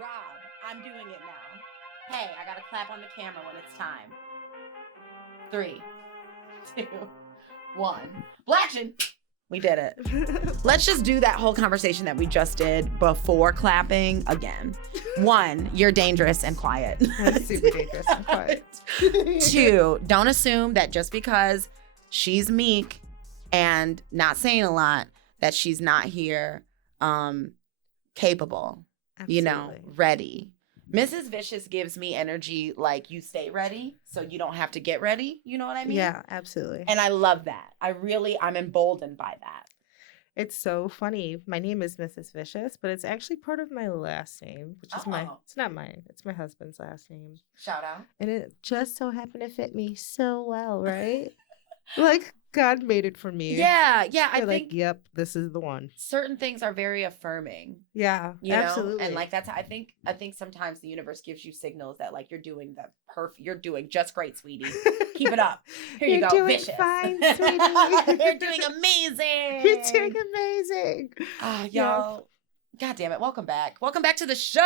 Rob, I'm doing it now. Hey, I gotta clap on the camera when it's time. 3, 2, 1. Blaction! We did it. Let's just do that whole conversation that we just did before clapping again. 1, you're dangerous and quiet. I'm super dangerous and quiet. 2, don't assume that just because she's meek and not saying a lot, that she's not here capable, Absolutely. ready. Mrs. Vicious gives me energy like you stay ready so you don't have to get ready. You know what I mean? Yeah, absolutely. And I love that. I'm emboldened by that. It's so funny. My name is Mrs. Vicious, but it's actually part of my last name, which is it's not mine. It's my husband's last name. Shout out. And it just so happened to fit me so well, right? Like God made it for me. Yeah. I You're like, think yep, this is the one. certain things are very affirming. Yeah, You know? absolutely. And like that's I think sometimes the universe gives you signals that like you're doing you're doing just great, sweetie. Keep it up. Here you You're go, doing Vicious. fine, sweetie. You're doing amazing. You're doing amazing. Ah, Yeah. y'all. God damn it. Welcome back. Welcome back to the show.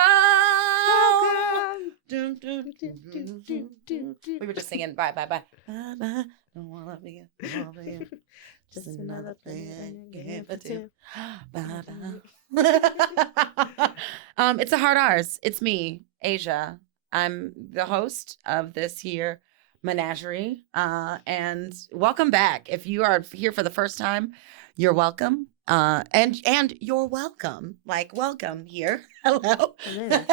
Welcome. Dun, dun, dun, dun, dun, dun. We were just singing bye, bye, bye. Bye, bye. Don't wanna be just another thing. Give it to. Bye, bye. It's the Hard R's. It's me, Asia. I'm the host of this here menagerie. And welcome back. If you are here for the first time, you're welcome. And you're welcome. Like, welcome here. Hello. Hello.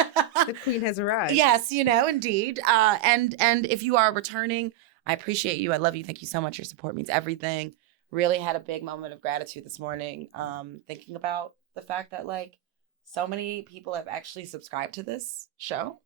The queen has arrived. Yes, indeed. And if you are returning, I appreciate you. I love you. Thank you so much. Your support means everything. Really had a big moment of gratitude this morning. Thinking about the fact that like so many people have actually subscribed to this show.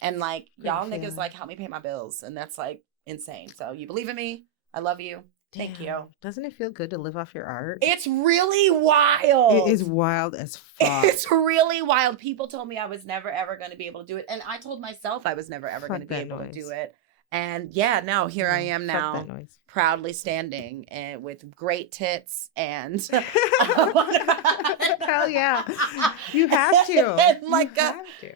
And like y'all niggas like help me pay my bills. And that's like insane. So you believe in me. I love you. Thank you. Doesn't it feel good to live off your art? It's really wild. It is wild as fuck. It's really wild. People told me I was never ever going to be able to do it. And I told myself I was never ever going to be able to do it. And yeah, no, here I am now, proudly standing and with great tits and hell yeah, you have to. And like, you have to.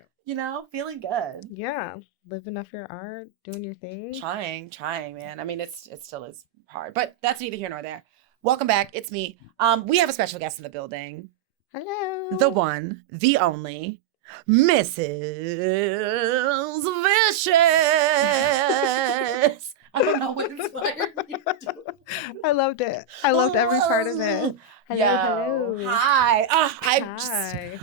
Feeling good. Yeah, living off your art, doing your thing. Trying, man. I mean, it still is hard, but that's neither here nor there. Welcome back. It's me. We have a special guest in the building. Hello. The one, the only, Mrs. Vicious. I don't know what inspired me to do it. I loved it. I loved every part of it. Hello. Hi. Hi.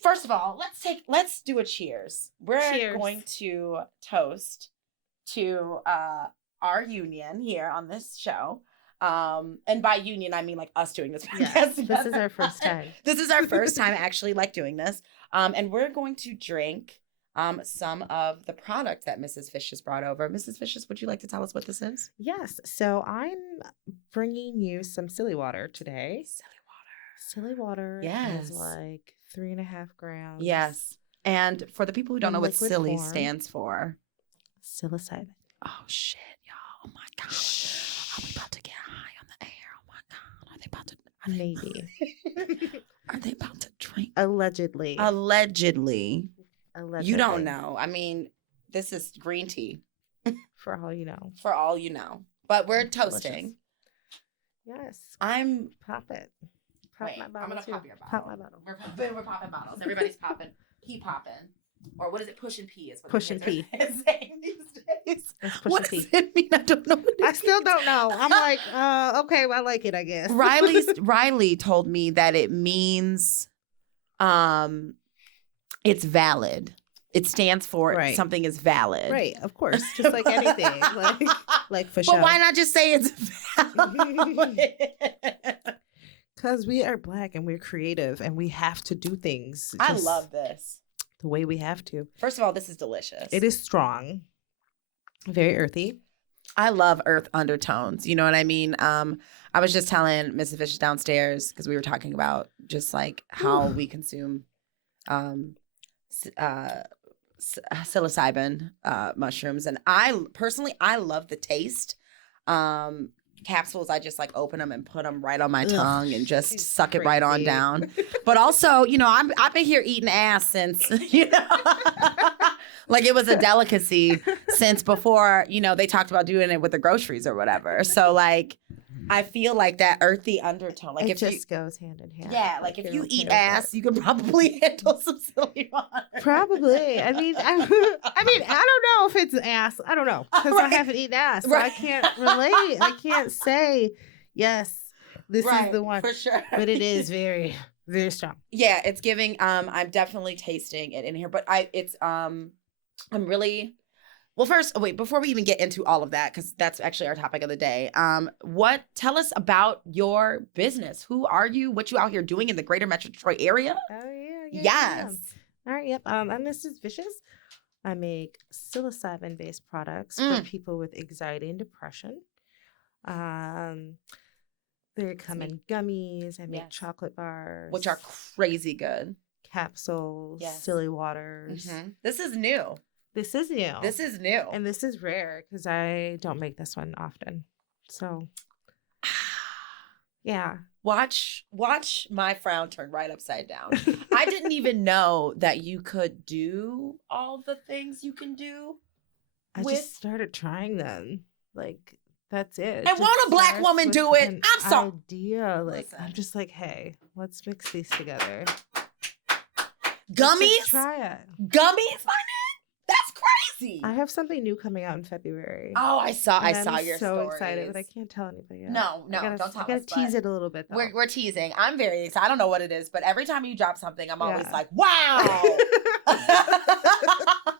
First of all, let's do a cheers. We're going to toast to our union here on this show. And by union, I mean like us doing this podcast together. This is our first time. This is our first time actually like doing this. And we're going to drink some of the product that Mrs. Vicious brought over. Mrs. Vicious, would you like to tell us what this is? Yes. So I'm bringing you some silly water today. Silly water Yes. is like 3.5 grams. Yes. And for the people who don't know what Liquid silly form. stands for. Psilocybin. Oh, shit, y'all. Oh, my God. Are we about to get high on the air? Oh, my God. Are they about to? Maybe. Are they about to drink? Allegedly. Allegedly. You don't Allegedly. know. I mean, this is green tea. For all you know. For all you know. But we're Delicious. toasting. Yes. I'm... Pop it. Pop Wait, my bottle I'm going to too. pop your bottle. Pop my bottle. We're popping bottles. Everybody's popping. Pee popping. Or what is it? Push and pee is what Push the and kids pee. are saying these days. It's push What and does pee. it mean? I don't know what it I still means. don't know. I'm like, okay, well, I like it, I guess. Riley told me that it means it's valid. It stands for Right. something is valid. Right, of course. Just like anything. like for But sure. why not just say it's valid? Because we are Black and we're creative and we have to do things. I just love this. the way we have to. First of all, this is delicious. It is strong. Very earthy. I love earth undertones. You know what I mean? I was just telling Mrs. Vicious downstairs because we were talking about just like how we consume psilocybin mushrooms, and I personally love the taste. capsules, I just like open them and put them right on my Ugh, tongue and just she's suck it right on crazy. down. But also, you know, I've been here eating ass since, you know, like it was a delicacy since before, you know, they talked about doing it with the groceries or whatever. So like, I feel like that earthy undertone. Like it if just goes hand in hand. yeah, like if you're you okay eat with ass, you could probably handle some silly water. Probably. I mean, I don't know if it's ass. I don't know because Right. I haven't eaten ass, so Right. I can't relate. I can't say yes. This is the one, for sure. but it is very, very strong. Yeah, it's giving. I'm definitely tasting it in here, but I'm really. Well, first, wait, before we even get into all of that, because that's actually our topic of the day. Tell us about your business. Who are you? What you out here doing in the greater Metro Detroit area? Oh yeah. Yes. All right. Yep. I'm Mrs. Vicious. I make psilocybin-based products for people with anxiety and depression. They come in gummies. I make chocolate bars, which are crazy good. Capsules, silly waters. Mm-hmm. This is new. This is new. This is new. And this is rare because I don't make this one often. So, yeah. Watch my frown turn right upside down. I didn't even know that you could do all the things you can do. I just started trying them. Like, that's it. And won't a black woman do it? I'm sorry. Idea. Like, I'm just like, hey, let's mix these together. Gummies? Try it. Gummies, my name? That's crazy. I have something new coming out in February. Oh, I saw your I'm so stories. excited, but I can't tell anybody yet. No, don't tell us. I gotta tease it a little bit, though. We're teasing. I'm very excited. I don't know what it is, but every time you drop something, I'm always like, wow.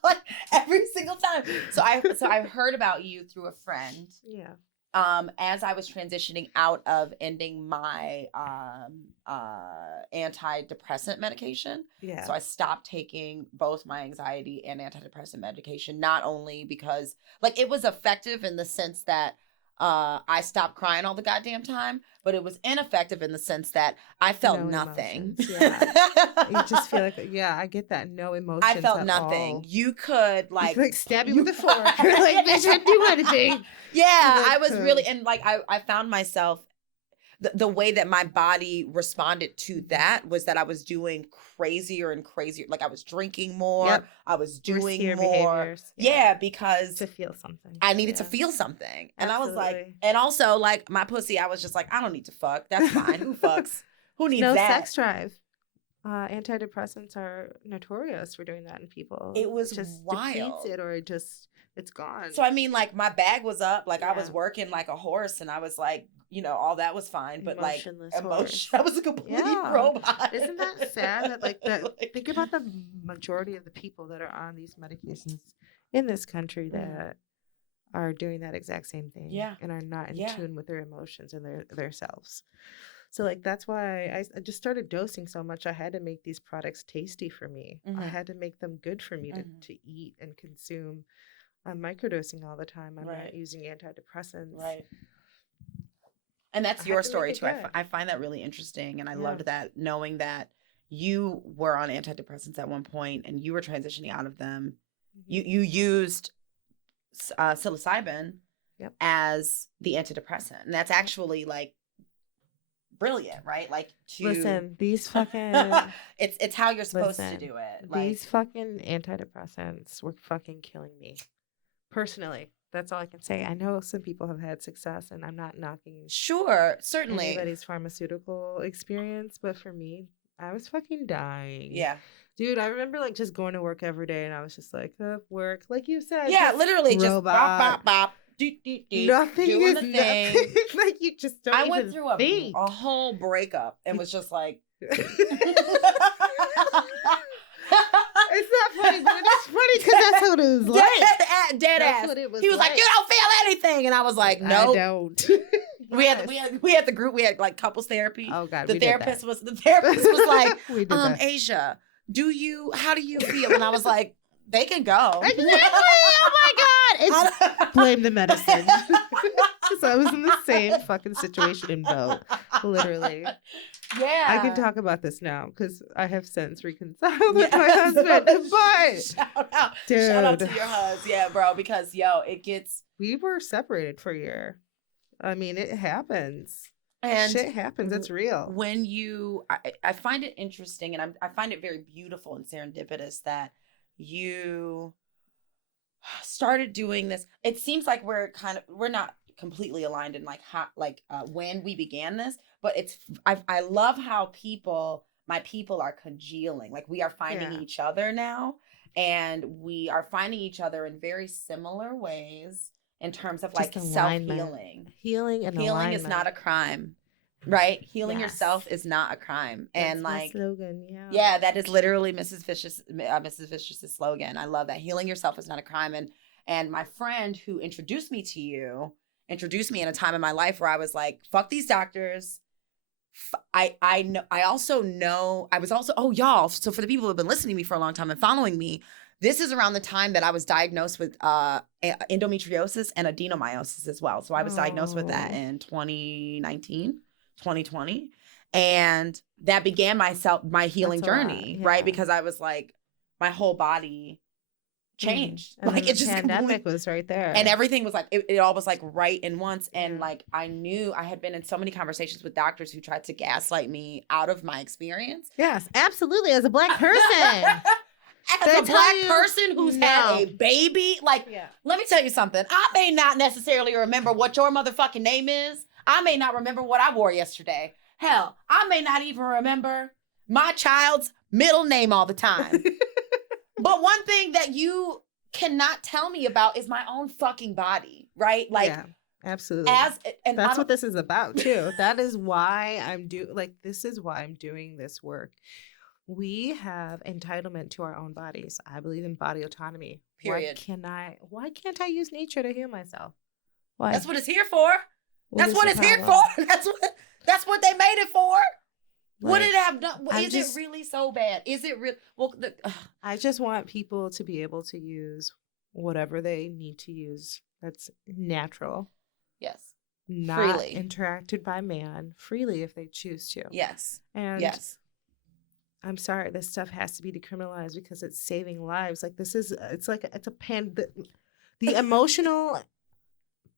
Like every single time. So I heard about you through a friend. Yeah. As I was transitioning out of ending my antidepressant medication. Yeah. So I stopped taking both my anxiety and antidepressant medication, not only because like it was effective in the sense that I stopped crying all the goddamn time, but it was ineffective in the sense that I felt nothing. Yeah. You just feel like, I get that. No emotions. I felt at nothing. all. You could like stab you with a fork. You're like, bitch, I do anything. Yeah, I was really, and like I found myself, the way that my body responded to that was that I was doing crazier and crazier. Like I was drinking more. Yep. I was doing Riskier more. behaviors. Yeah, because to feel something. I needed to feel something. And I was like, Absolutely. and also like my pussy, I was just like, I don't need to fuck. That's fine. Who fucks? Who needs no that? sex drive. Antidepressants are notorious for doing that in people. It was just wild. depletes it, or it's gone. So I mean, like my bag was up, like I was working like a horse, and I was like, you know, all that was fine, but Emotionless like horse. I was a complete robot. Isn't that sad? That like think about the majority of the people that are on these medications in this country that are doing that exact same thing, and are not in tune with their emotions and their selves. So like that's why I just started dosing so much. I had to make these products tasty for me. I had to make them good for me to eat and consume. I'm microdosing all the time. I'm not using antidepressants. Right. And that's your story too. I find that really interesting, and I loved that, knowing that you were on antidepressants at one point and you were transitioning out of them. You used psilocybin as the antidepressant, and that's actually like brilliant, right? Like listen, these fucking it's how you're supposed to do it. These fucking antidepressants were fucking killing me personally. That's all I can say. I know some people have had success, and I'm not knocking certainly anybody's pharmaceutical experience, but for me, I was fucking dying. Yeah. Dude, I remember like just going to work every day, and I was just like, work, like you said. Yeah, literally robot. Just bop, bop, bop. Nothing doing is the thing. like you just don't. I went through a whole breakup and was just like. It's not funny, but it's funny because that's what it was like. Dead ass. He was like, "You don't feel anything," and I was like, "No, I don't." We had the group. We had like couples therapy. Oh God, the therapist was like, Asia, how do you feel? And I was like, they can go. Exactly. Oh my God. It's blame the medicine. So I was in the same fucking situation in boat. Literally. Yeah. I can talk about this now because I have since reconciled with my husband. But shout out to your husband. Yeah, bro, because it gets. We were separated for a year. I mean, it happens. And shit happens. It's real. When I find it interesting, and I find it very beautiful and serendipitous that you started doing this. It seems like we're not completely aligned in like how when we began this, but I love how my people are congealing. Like we are finding each other now, and we are finding each other in very similar ways in terms of like self-healing. Healing is not a crime. Right? Healing yourself is not a crime. That's and like my slogan, yeah, that is literally Mrs. Vicious's slogan. I love that. Healing yourself is not a crime. And my friend who introduced me to you introduced me in a time in my life where I was like, fuck these doctors. I know. I also know. I was also, y'all. So for the people who have been listening to me for a long time and following me, this is around the time that I was diagnosed with endometriosis and adenomyosis as well. So I was diagnosed with that in 2019, 2020. And that began my healing journey, right? Because I was like, my whole body changed. And like it just pandemic was right there. And everything was like, it all was like right in once. And like, I knew I had been in so many conversations with doctors who tried to gaslight me out of my experience. Yes, absolutely. As a Black person. As a Black person who's had a baby, like, let me tell you something. I may not necessarily remember what your motherfucking name is. I may not remember what I wore yesterday. Hell, I may not even remember my child's middle name all the time. But one thing that you cannot tell me about is my own fucking body, right? Like, yeah, absolutely. And that's what this is about too. That is why this is why I'm doing this work. We have entitlement to our own bodies. I believe in body autonomy. Period. Why can't I use nature to heal myself? Why? That's what it's here for. That's what it's here for. That's what they made it for. Like, what did it have done? Is it really so bad? Is it real? Well, I just want people to be able to use whatever they need to use. That's natural. Yes. Not freely interacted by man, freely if they choose to. Yes. And I'm sorry, this stuff has to be decriminalized because it's saving lives. Like it's the emotional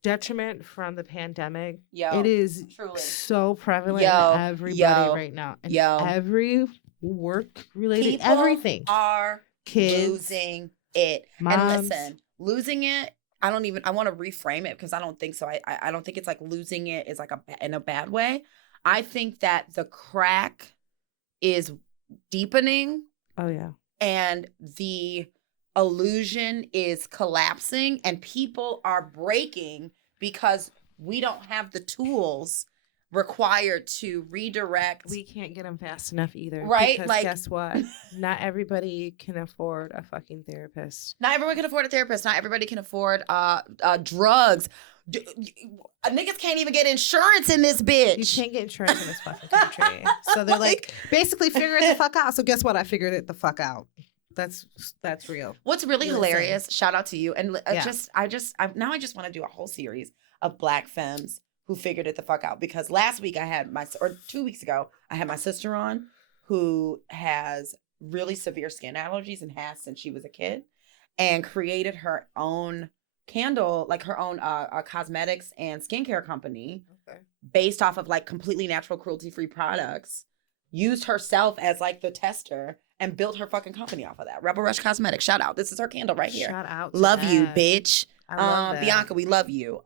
detriment from the pandemic. It is truly so prevalent in everybody right now. And every work related, everything. Are kids losing it. Moms. And listen, losing it, I want to reframe it because I don't think so. I don't think it's like losing it is like in a bad way. I think that the crack is deepening. Oh yeah. And the illusion is collapsing and people are breaking because we don't have the tools required to redirect. We can't get them fast enough either. Right? Because like, guess what? Not everybody can afford a fucking therapist. Not everyone can afford a therapist. Not everybody can afford drugs. Niggas can't even get insurance in this bitch. You can't get insurance in this fucking country. So they're like basically figure it the fuck out. So guess what? I figured it the fuck out. That's real. What's really hilarious, shout out to you. And I just want to do a whole series of Black femmes who figured it the fuck out. Because last week 2 weeks ago, I had my sister on who has really severe skin allergies and has since she was a kid and created her own candle, like her own cosmetics and skincare company based off of like completely natural cruelty-free products, used herself as like the tester and built her fucking company off of that. Rebel Rush Cosmetics. Shout out. This is her candle right here. Shout out. Love you, bitch. I love that. Bianca, we love you.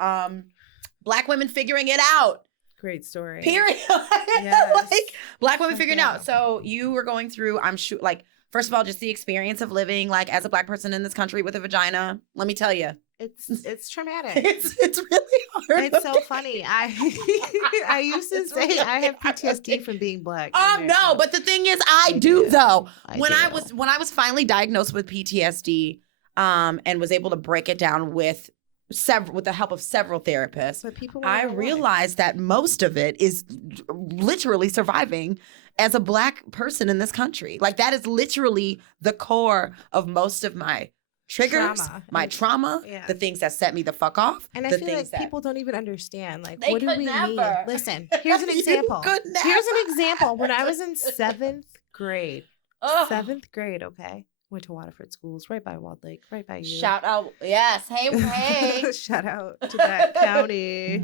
Black women figuring it out. Great story. Period. Yes. Like Black women figuring it out. So you were going through, I'm sure, like, first of all, just the experience of living like as a Black person in this country with a vagina. Let me tell you. It's traumatic. It's really hard. It's so funny. I used to say I have PTSD from being Black. No, but the thing is, I do though. When I was finally diagnosed with PTSD, and was able to break it down with the help of several therapists, I realized that most of it is literally surviving as a Black person in this country. Like that is literally the core of most of my triggers, my trauma, the things that set me the fuck off. And I feel like people don't even understand. Like, what do we never. mean? Listen, here's an example. Here's an example. When I was in 7th grade, okay? Went to Waterford schools, right by Walled Lake, right by you. Shout out. Yes. Hey. Shout out to that county.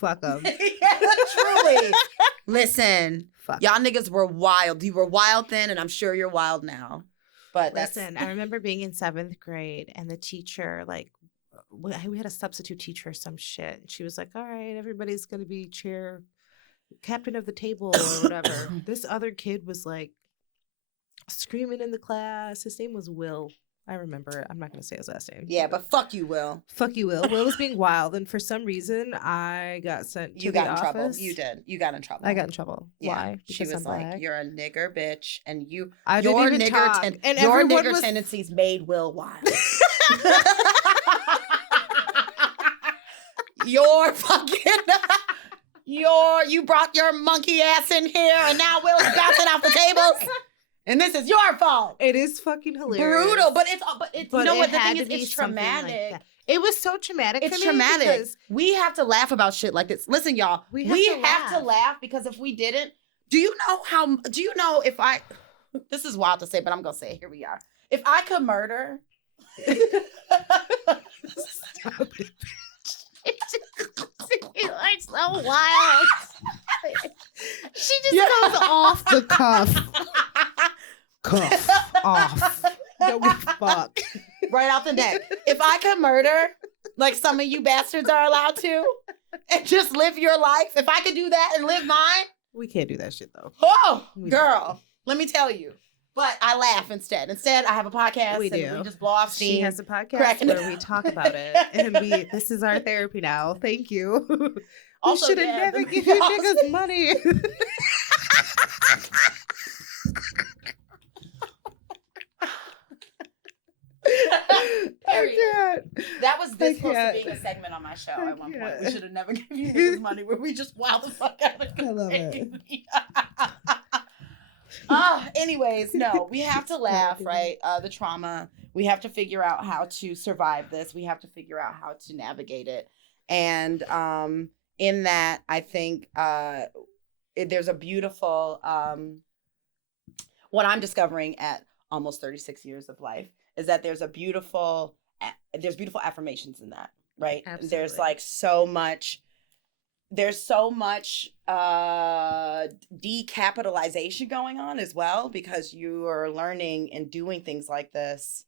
Fuck them. Yeah, truly. Listen, fuck. Y'all niggas were wild. You were wild then, and I'm sure you're wild now. But listen, I remember being in 7th grade, and the teacher, like, we had a substitute teacher or some shit. And she was like, all right, everybody's going to be captain of the table or whatever. This other kid was like screaming in the class. His name was Will. I remember it. I'm not going to say his last name. Yeah, but fuck you, Will. Fuck you, Will. Will was being wild, and for some reason, I got sent to the office. You got in trouble. You did. You got in trouble. I got in trouble. Yeah. Why? Because she was like, "You're a nigger bitch," and your nigger tendencies made Will wild. You're fucking. You brought your monkey ass in here, and now Will's bouncing off the tables. And this is your fault. It is fucking hilarious. Brutal, but it's you know what the thing is? It's traumatic. Like it was so traumatic. It's traumatic. We have to laugh about shit like this. Listen, y'all. We have to laugh because if we didn't, do you know if I? This is wild to say, but I'm gonna say it. Here we are. If I could murder. You are so wild. She just goes off the cuff. Cuff off. No fuck. Right out the neck. If I could murder, like some of you bastards are allowed to, and just live your life, if I could do that and live mine. We can't do that shit though. Oh, girl. Let me tell you. But I laugh instead. Instead, I have a podcast. We just blow off steam. She has a podcast where we talk about it. And this is our therapy now. Thank you. Also, we should have never given you niggas money. That was this supposed to be a segment on my show at one point. We should have never given you niggas money where we just wild the fuck out of it. I love it. Anyways, no, we have to laugh, right? The trauma. We have to figure out how to survive this. We have to figure out how to navigate it. And in that, I think there's a beautiful, what I'm discovering at almost 36 years of life is that there's beautiful affirmations in that, right? Absolutely. There's like so much decapitalization going on as well, because you are learning and doing things like this,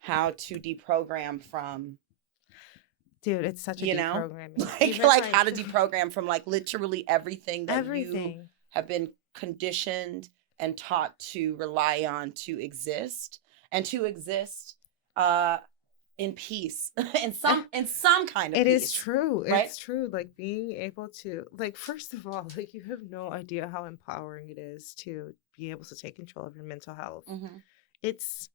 how to deprogram from. Dude, it's such a deprogramming. Like how to deprogram from like literally everything that you have been conditioned and taught to rely on to exist, and to exist in peace, in some kind of peace. It is true. Right? It's true. Like being able to, like, first of all, like you have no idea how empowering it is to be able to take control of your mental health. Mm-hmm. It's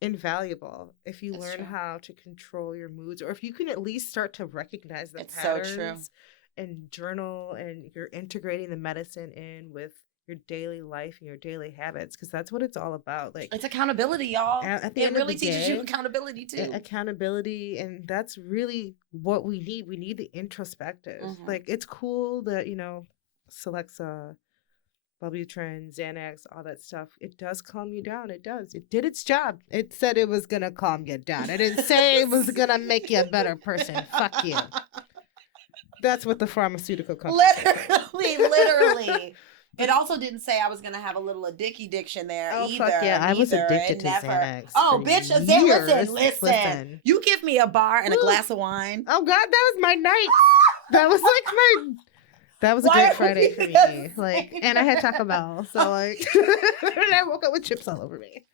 invaluable if you learn how to control your moods, or if you can at least start to recognize the patterns. So true. And journal, and you're integrating the medicine in with your daily life and your daily habits, because that's what it's all about. Like, it's accountability, y'all. It really teaches you accountability too. Accountability, and that's really what we need. We need the introspective. Mm-hmm. Like, it's cool that, Celexa, Wellbutrin, Xanax, all that stuff. It does calm you down. It does. It did its job. It said it was gonna calm you down. It didn't say it was gonna make you a better person. Fuck you. That's what the pharmaceutical company literally. It also didn't say I was going to have a little addiction there either. Fuck yeah, I was addicted to Xanax. Oh, bitch, listen. You give me a bar and a glass of wine. Oh, God, that was my night. That was like that was a great Friday for me. Like, and I had Taco Bell, so like, and I woke up with chips all over me.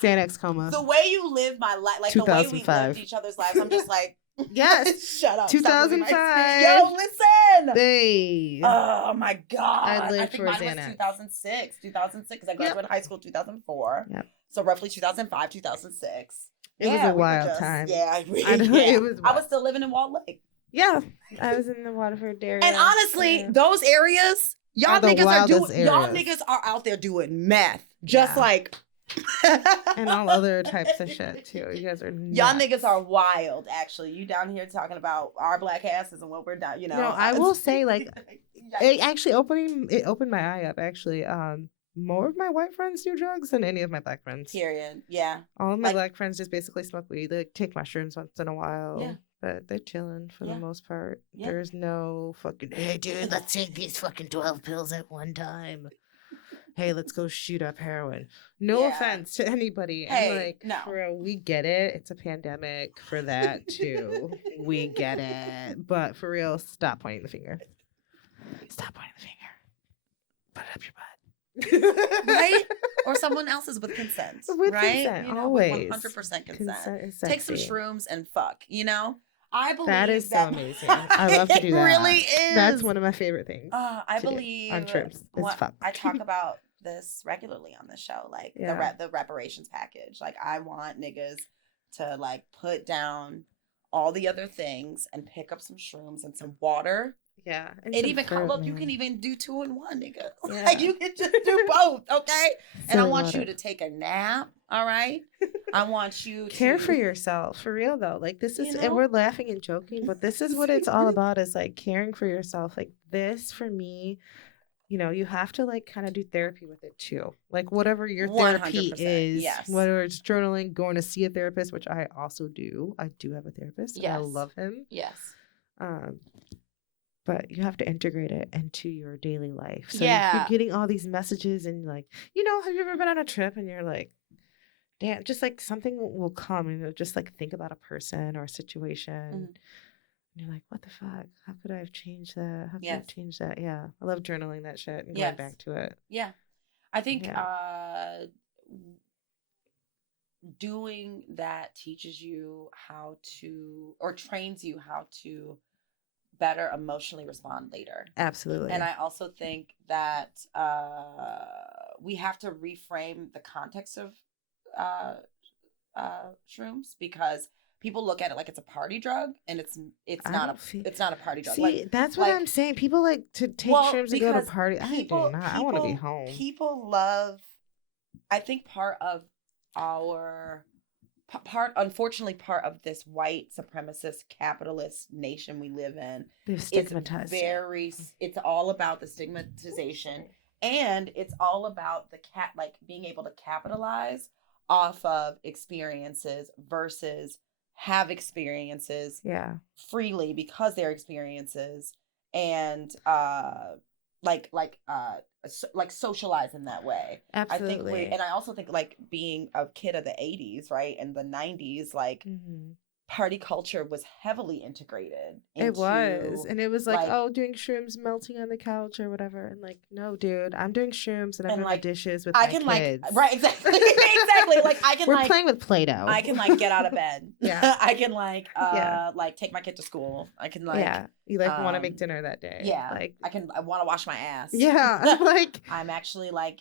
Xanax coma. The way you live my life, like the way we lived each other's lives, I'm just like, yes. Shut up. 2005. Yo, listen. Hey. Oh my God. I lived think for mine Xanax. was 2006, because I graduated high school 2004. Yep. So roughly 2005, 2006. It was a wild time. Yeah, it was. I was still living in Walled Lake. Yeah, I was in the Waterford area. And honestly, those areas, y'all niggas are out there doing meth, just like. And all other types of shit too. You guys are nuts. Y'all niggas are wild. Actually, you down here talking about our black asses and what we're down. No, I will say, like, it opened my eye up. Actually, more of my white friends do drugs than any of my black friends. Period. Yeah. All of my black friends just basically smoke weed. They take mushrooms once in a while. Yeah. But they're chilling for the most part. Yeah. There's no fucking, hey, dude, let's take these fucking 12 pills at one time. Hey, let's go shoot up heroin. No offense to anybody. Hey, and like, no. For real, we get it. It's a pandemic for that too. We get it. But for real, stop pointing the finger. Stop pointing the finger. Put it up your butt. Right? Or someone else's with consent. With right? consent, you know, always. With 100% consent. Consent is Take some sexy. shrooms and fuck, you know? I believe that is so amazing. I love to do that. It really is. That's one of my favorite things. I believe on trips. It's fuck. I talk about this regularly on the show, like the reparations package. Like, I want niggas to like put down all the other things and pick up some shrooms and some water. Yeah. It even look, you can even do 2 in 1, nigga. Yeah. Like, you can just do both, okay? And I want you to take a nap, all right? I want you to care for yourself. For real though. Like, this is, and we're laughing and joking, but this is what it's all about, is like caring for yourself. Like, this for me, you know, you have to like kind of do therapy with it too. Like, whatever your therapy is, whether it's journaling, going to see a therapist, which I also do. I do have a therapist. Yes. And I love him. Yes. But you have to integrate it into your daily life. So you're getting all these messages and like, you know, have you ever been on a trip and you're like, damn, just like something will come and you'll just like think about a person or a situation. And you're like, what the fuck? How could I have changed that? How could I have changed that? Yeah. I love journaling that shit and going back to it. Yeah. I think doing that teaches you how to, or trains you how to better emotionally respond later. Absolutely. And I also think that we have to reframe the context of shrooms, because people look at it like it's a party drug, and it's not a party drug. See, like, that's what I'm saying. People like to take shrooms and go to party. I do not. I want to be home. People love. I think part of unfortunately, part of this white supremacist capitalist nation we live in, they've stigmatized. It's all about the stigmatization, and it's all about the being able to capitalize off of experiences versus have experiences freely because they're experiences, and like socialize in that way. Absolutely. And I also think like being a kid of the 80s, right, and the 90s, like party culture was heavily integrated into, it was, and it was like, oh, doing shrooms, melting on the couch or whatever, and like, no, dude, I'm doing shrooms and I'm doing like, the dishes with my kids. Right, exactly. Exactly. Like, I can we're playing with Play-Doh. I can like get out of bed. I can like like take my kid to school. I can like you like want to make dinner that day. Like I want to wash my ass. Like I'm actually like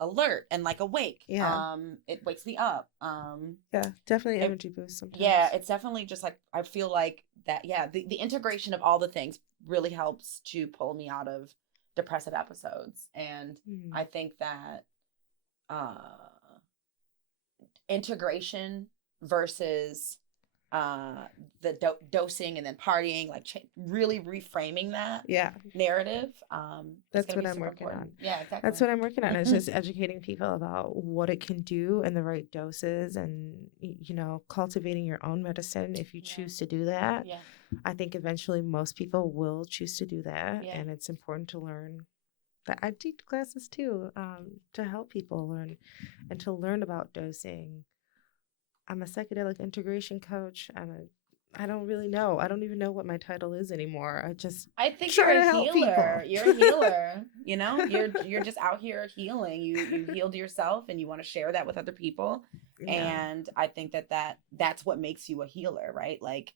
alert and like awake. It wakes me up. Definitely energy boost sometimes. It's definitely just like, I feel like that the integration of all the things really helps to pull me out of depressive episodes. And I think that integration versus the dosing and then partying, like really reframing that narrative. That's what I'm working on. Yeah, exactly. That's what I'm working on. It's just educating people about what it can do and the right doses, and you know, cultivating your own medicine if you choose to do that. I think eventually most people will choose to do that, and it's important to learn. But I teach classes too, to help people learn and to learn about dosing. I'm a psychedelic integration coach. I don't really know. I don't even know what my title is anymore. I think you're a healer. You're a healer. You know, you're just out here healing. You healed yourself and you want to share that with other people. And I think that's what makes you a healer, right? Like,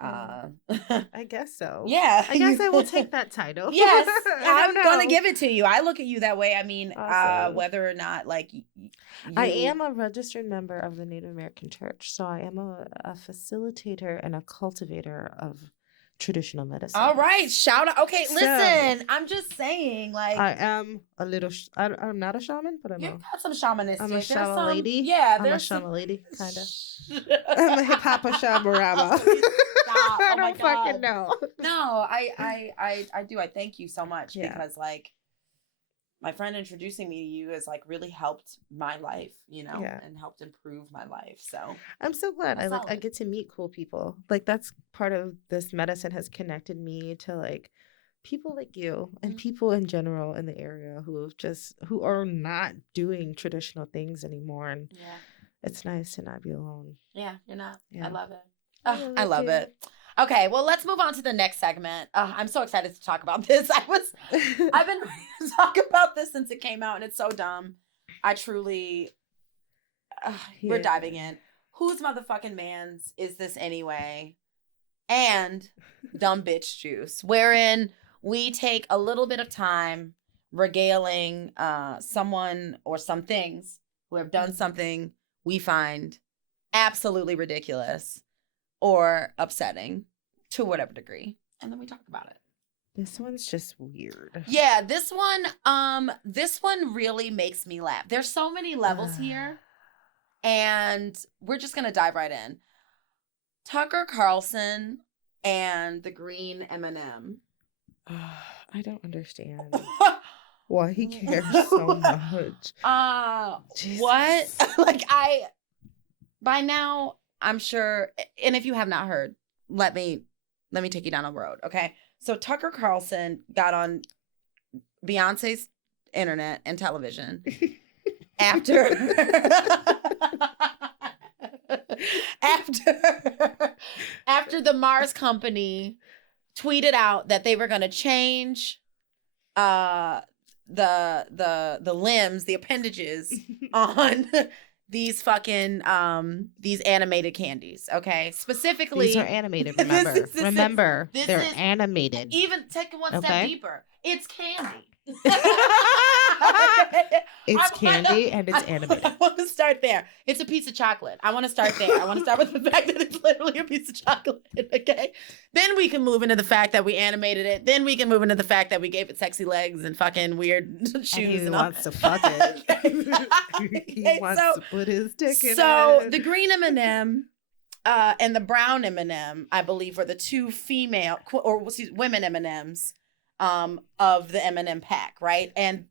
I guess so. I guess I will take that title. Yes, I'm gonna give it to you. I look at you that way. I mean, awesome. Whether or not like I am a registered member of the Native American Church, so I am a facilitator and a cultivator of traditional medicine. All right, shout out. Okay, listen, I'm just saying, like, I am a little. I'm not a shaman, but you got some shamanistic. I'm a shaman lady. Yeah, I'm a shaman lady, kind of. I'm a hip hop shamarama. I don't fucking know. No, I do. I thank you so much because like my friend introducing me to you has like really helped my life, you know, and helped improve my life. So I'm so glad I get to meet cool people. Like that's part of this medicine has connected me to like people like you and people in general in the area who are not doing traditional things anymore. And it's nice to not be alone. Yeah, you're not. I love it. I love it. Okay, well, let's move on to the next segment. I'm so excited to talk about this. I've been ready to talk about this since it came out, and it's so dumb. I truly, we're diving in. Whose motherfucking man's is this anyway? And Dumb Bitch Juice, wherein we take a little bit of time regaling someone or some things who have done something we find absolutely ridiculous or upsetting to whatever degree, and then we talk about it. This one's just weird. Yeah, this one really makes me laugh. There's so many levels here, and we're just gonna dive right in. Tucker Carlson and the green M&M. I don't understand why he cares so much. What? By now, I'm sure, and if you have not heard, let me take you down a road, okay? So Tucker Carlson got on Beyonce's internet and television after the Mars company tweeted out that they were going to change the limbs, the appendages on these fucking these animated candies, okay? Specifically, these are animated. Remember, they're animated. Even take it one step deeper. It's candy. It's candy and it's animated. I want to start there. It's a piece of chocolate. I want to start there. I want to start with the fact that it's literally a piece of chocolate, okay? Then we can move into the fact that we animated it. Then we can move into the fact that we gave it sexy legs and fucking weird shoes. And he wants to fuck it. He wants to put his dick in it. So the green M&M and the brown M&M, I believe, were the two women M&Ms of the M&M pack, right? And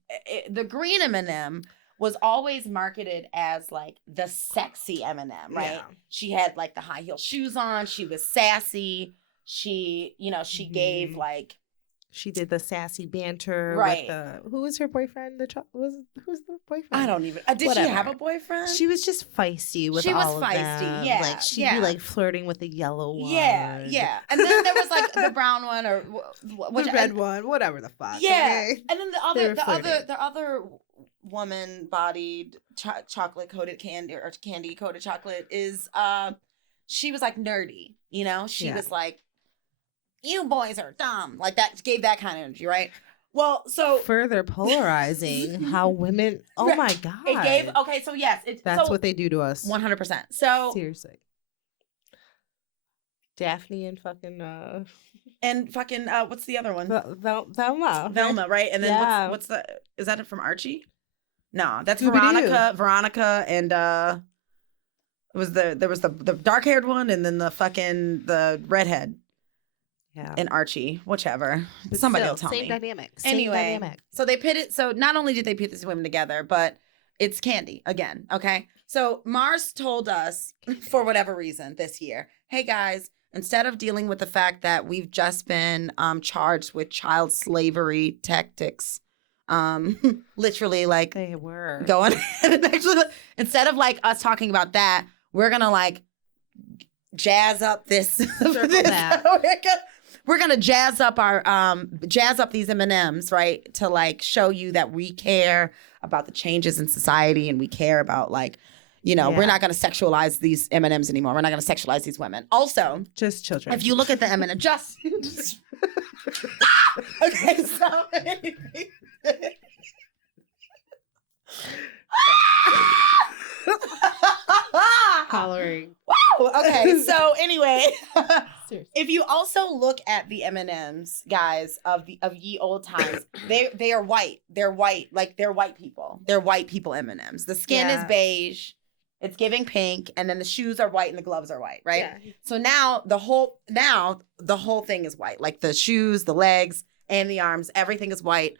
the green M&M was always marketed as like the sexy M&M, right? Yeah. She had like the high heel shoes on. She was sassy. She gave like. She did the sassy banter, right? With who was her boyfriend? Who's the boyfriend? I don't even. Did Whatever. She have a boyfriend? She was just feisty with all of them. She was feisty, yeah. Like she'd be like flirting with the yellow one. Yeah. And then there was like the brown one or the red one, whatever the fuck. Yeah. Okay? And then the other woman-bodied chocolate coated candy or candy coated chocolate is she was like nerdy. You know, she was like, you boys are dumb. Like that gave that kind of energy, right? Well, so further polarizing how women. Oh my god! It gave So yes, that's what they do to us. 100%. So seriously, Daphne and fucking what's the other one? Velma, right? And then what's the? Is that from Archie? No, that's Veronica. Veronica and there was the dark haired one, and then the redhead. Yeah. And Archie, whichever. Somebody will tell me. Same dynamic. So they pitted. So not only did they pit these women together, but it's candy again. Okay. So Mars told us, for whatever reason, this year, hey guys, instead of dealing with the fact that we've just been charged with child slavery tactics, literally like they were going and actually, instead of like us talking about that, we're gonna like jazz up this. We're gonna jazz up these M&Ms, right? To like show you that we care about the changes in society and we care about like, we're not gonna sexualize these M&Ms anymore. We're not gonna sexualize these women. Also, just children. If you look at the M&M, just okay. So hollering. Wow. Okay. So anyway, if you also look at the M&Ms, guys, of ye old times, they are white. They're white. Like they're white people. They're white people M&Ms. The skin is beige. It's giving pink, and then the shoes are white and the gloves are white, right? Yeah. So now the whole thing is white. Like the shoes, the legs, and the arms, everything is white.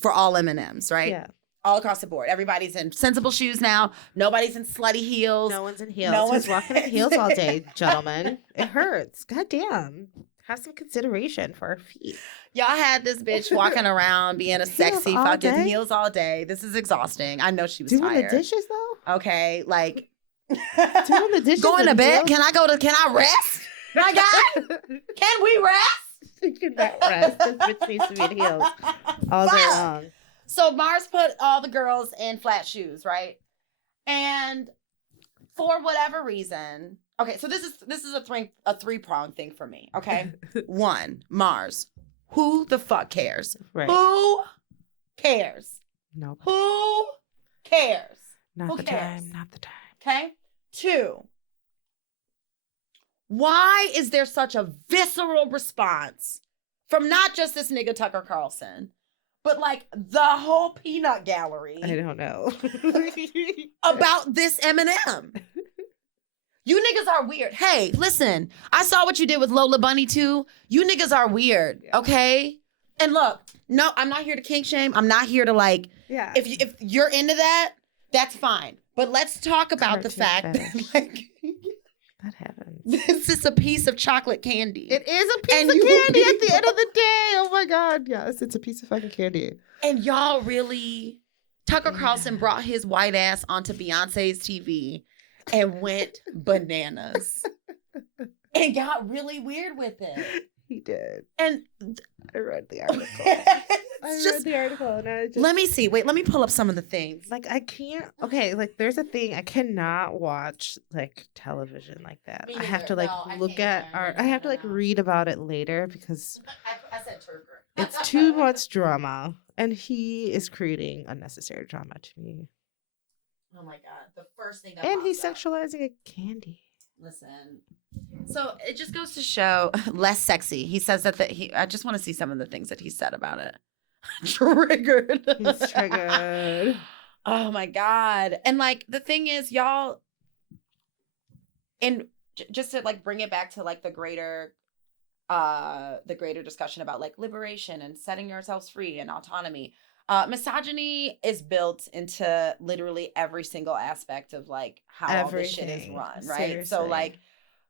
for all M&Ms, right? Yeah. All across the board. Everybody's in sensible shoes now. Nobody's in slutty heels. No one's in heels. No one's walking in heels all day, gentlemen. It hurts. Goddamn. Have some consideration for our feet. Y'all had this bitch walking around being a sexy fucking heels all day. This is exhausting. I know she was doing tired. The dishes though? Okay, like doing the dishes. Going to bed? Can I rest? My God? Can we rest? You cannot rest. This bitch needs to be in heels all day long. So Mars put all the girls in flat shoes, right? And for whatever reason, okay, so this is a three-pronged thing for me, okay? One, Mars. Who the fuck cares? Right. Who cares? No. Who cares? Not Who the cares? time. Not the time. Okay? 2, why is there such a visceral response from not just this nigga Tucker Carlson, but like the whole peanut gallery? I don't know. About this Eminem. You niggas are weird. Hey, listen, I saw what you did with Lola Bunny too. You niggas are weird, okay? And look, no, I'm not here to kink shame. I'm not here to like, if you're into that, that's fine. But let's talk about the fact that like that happens. This is a piece of chocolate candy. It is a piece of candy at the end of the day. Oh my God. Yes, it's a piece of fucking candy. And y'all really, Tucker Carlson brought his white ass onto Beyonce's TV and went bananas. And got really weird with it. He did. And I read the article. read the article and I just... Let me see. Wait, let me pull up some of the things. Like, I can't... Okay, like, there's a thing. I cannot watch, like, television like that. I have to, like, look at art. I have to, like, read about it later because... I said Turker. It's too much drama. And he is creating unnecessary drama to me. Oh, my God. The first thing that And he's sexualizing a candy. Listen. So it just goes to show less sexy. He says that I just want to see some of the things that he said about it. Triggered. He's triggered. Oh my God. And like the thing is, y'all, and just to like bring it back to like the greater discussion about like liberation and setting yourselves free and autonomy. Misogyny is built into literally every single aspect of like how all this shit is run, right? Seriously. So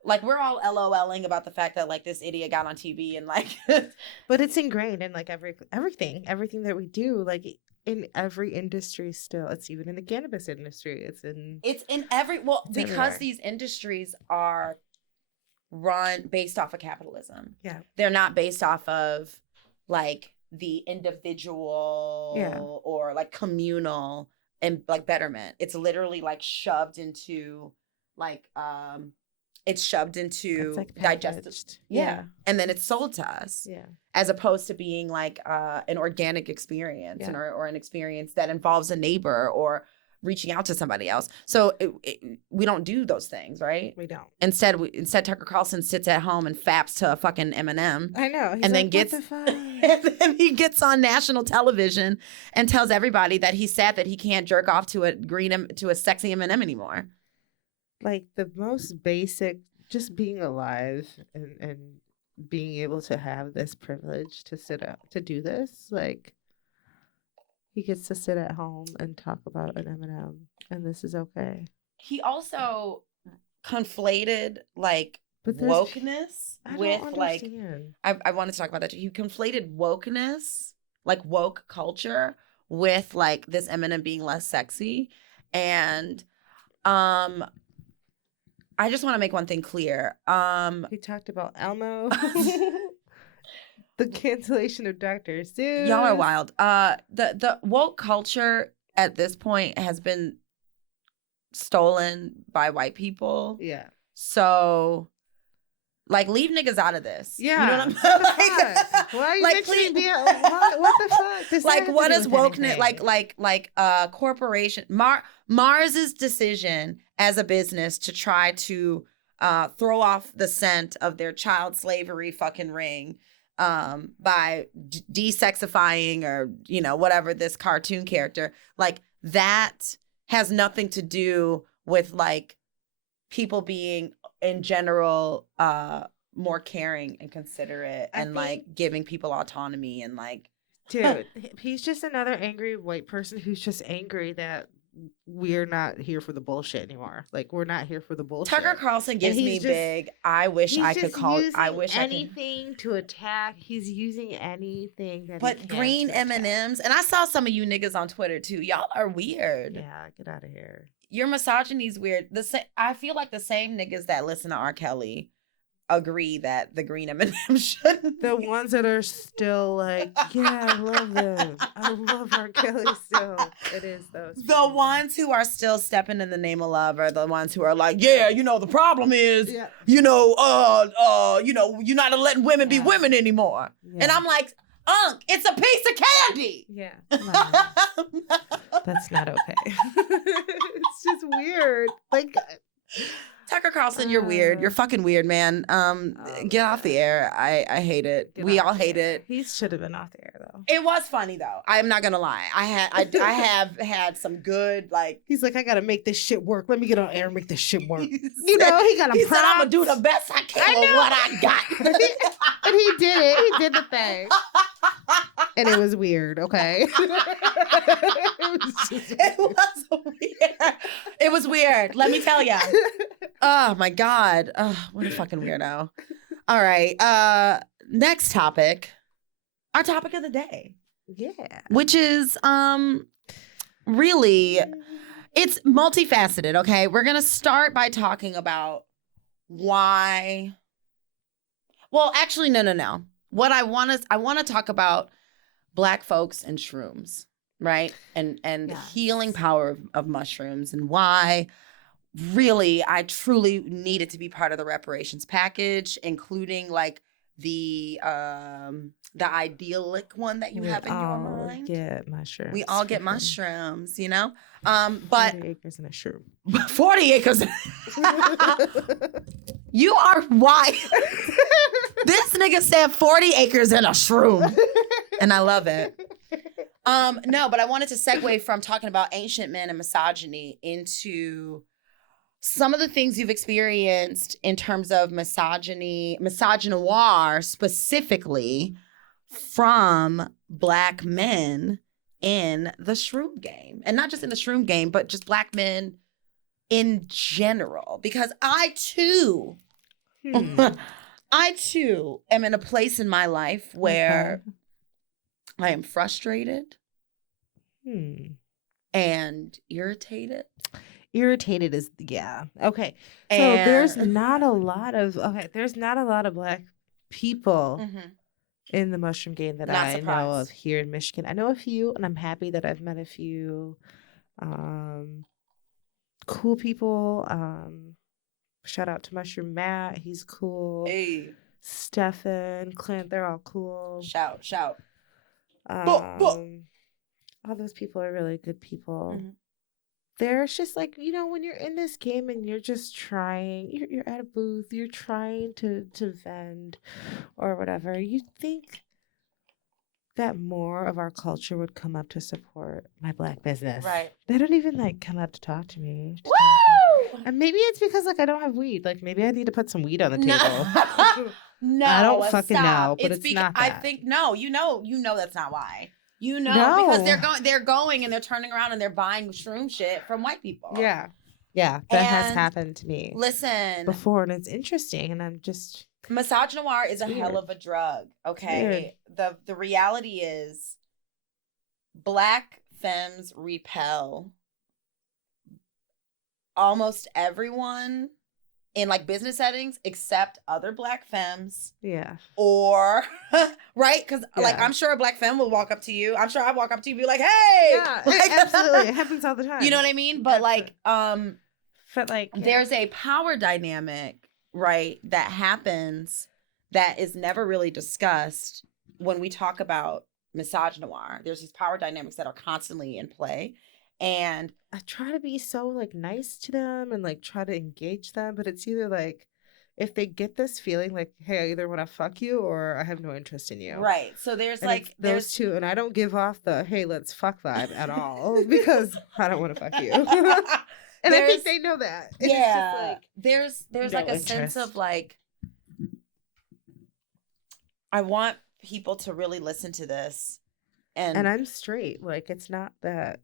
like we're all LOLing about the fact that like this idiot got on TV and like but it's ingrained in like everything that we do, like in every industry still. It's even in the cannabis industry. It's in every because everywhere. These industries are run based off of capitalism. Yeah. They're not based off of like the individual or like communal and like betterment. It's literally like shoved into like like digestive. Yeah. And then it's sold to us. Yeah. As opposed to being like an organic experience or an experience that involves a neighbor or reaching out to somebody else. So we don't do those things, right? We don't. Instead, Tucker Carlson sits at home and faps to a fucking Eminem. I know. He's and like, then he gets on national television and tells everybody that he's sad that he can't jerk off to a sexy Eminem anymore. Like the most basic, just being alive and being able to have this privilege to sit up to do this, like. He gets to sit at home and talk about an Eminem, and this is okay. He also conflated like wokeness with like I wanted to talk about that too. He conflated wokeness, like woke culture, with like this Eminem being less sexy, and I just want to make one thing clear. He talked about Elmo. The cancellation of Dr. Seuss. Y'all are wild. The woke culture at this point has been stolen by white people. Yeah. So, like, leave niggas out of this. Yeah. You know what I'm saying? Why are you mixing what the fuck? This like, what is wokeness? Like, corporation. Mars's decision as a business to try to throw off the scent of their child slavery fucking ring by desexifying or, you know, whatever this cartoon character, like that has nothing to do with like people being in general more caring and considerate and like giving people autonomy and like Dude, he's just another angry white person who's just angry that we're not here for the bullshit anymore. Like, we're not here for the bullshit. Tucker Carlson gives me big. I wish I could call. I wish anything to attack. He's using anything that. But green M&Ms, and I saw some of you niggas on Twitter too. Y'all are weird. Yeah, get out of here. Your misogyny's weird. I feel like the same niggas that listen to R. Kelly agree that the green M&M shouldn't. The ones that are still like, yeah, I love them. I love R. Kelly still. It is those. The ones who are still stepping in the name of love are the ones who are like, yeah, the problem is, you're not letting women be women anymore. Yeah. And I'm like, it's a piece of candy. Yeah. That's not okay. It's just weird. Like, Tucker Carlson, you're weird. You're fucking weird, man. Get off the air. I hate it. We all hate it. He should have been off the air though. It was funny though. I'm not gonna lie. I have had some good like. He's like, I gotta make this shit work. Let me get on air and make this shit work. He got a He said, I'm gonna do the best I can with what I got. And he did it. He did the thing. And it was weird, okay? It was weird. Let me tell you. Oh, my God. Oh, what a fucking weirdo. All right. Next topic. Our topic of the day. Yeah. Which is really, it's multifaceted, okay? We're going to start by talking about why. Well, actually, no. What I want to talk about Black folks and shrooms, right? And the healing power of mushrooms and why really I truly needed to be part of the reparations package, including like the idyllic one that you have in your mind. Get mushrooms. We all get mushrooms, But 40 acres in a shroom. 40 acres. You are white. This nigga said 40 acres in a shroom. And I love it. No, but I wanted to segue from talking about ancient men and misogyny into some of the things you've experienced in terms of misogynoir specifically from Black men in the shroom game. And not just in the shroom game, but just Black men in general. Because I too am in a place in my life where I am frustrated and irritated. Irritated is okay. So there's not a lot of Black people in the mushroom game that I know of here in Michigan. I know a few, and I'm happy that I've met a few cool people. Shout out to Mushroom Matt, he's cool. Hey, Stefan, Clint, they're all cool. Shout. All those people are really good people. There's just like, when you're in this game and you're just trying, you're at a booth, you're trying to vend or whatever, you think that more of our culture would come up to support my Black business. Right. They don't even come up to talk to me. Woo! And maybe it's because I don't have weed. Maybe I need to put some weed on the table. No, I don't fucking know, but it's not that. I think you know that's not why. Because they're going and they're turning around and they're buying shroom shit from white people. Yeah. That has happened to me. Listen. Before, and it's interesting, and I'm just... Misogynoir is a hell of a drug, okay? Weird. The reality is Black femmes repel almost everyone in business settings except other Black femmes. Yeah. Or, right? Because I'm sure a Black femme will walk up to you. I'm sure I walk up to you and be like, hey! Yeah, absolutely. It happens all the time. You know what I mean? But But there's a power dynamic, right, that happens that is never really discussed when we talk about misogynoir. There's these power dynamics that are constantly in play. And I try to be so nice to them and try to engage them, but it's either if they get this feeling hey, I either want to fuck you or I have no interest in you. Right. So there's those two, and I don't give off the hey, let's fuck vibe at all because I don't want to fuck you. And I think they know that. And yeah. There's no a interest. sense of I want people to really listen to this. And I'm straight. Like, it's not that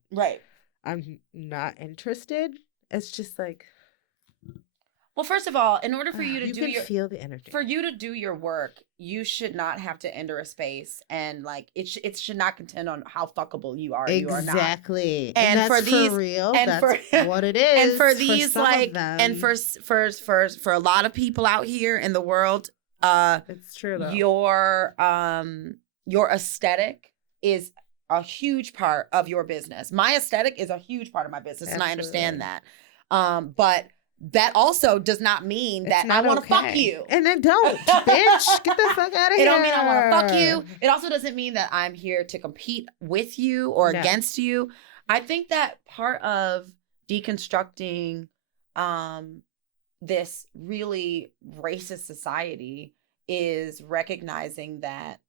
I'm not interested. It's just like, well, first of all, in order for you to feel the energy. For you to do your work, you should not have to enter a space and like it should not contend on how fuckable you are. Exactly. You are not. And that's for these, for real. And that's for what it is. And for these, for like, and for a lot of people out here in the world, it's true though. Your aesthetic is a huge part of your business. My aesthetic is a huge part of my business, and I understand that. But that also does not mean that I want to fuck you. And then don't, bitch. Get the fuck out of here. It don't mean I want to fuck you. It also doesn't mean that I'm here to compete with you or against you. I think that part of deconstructing this really racist society is recognizing that,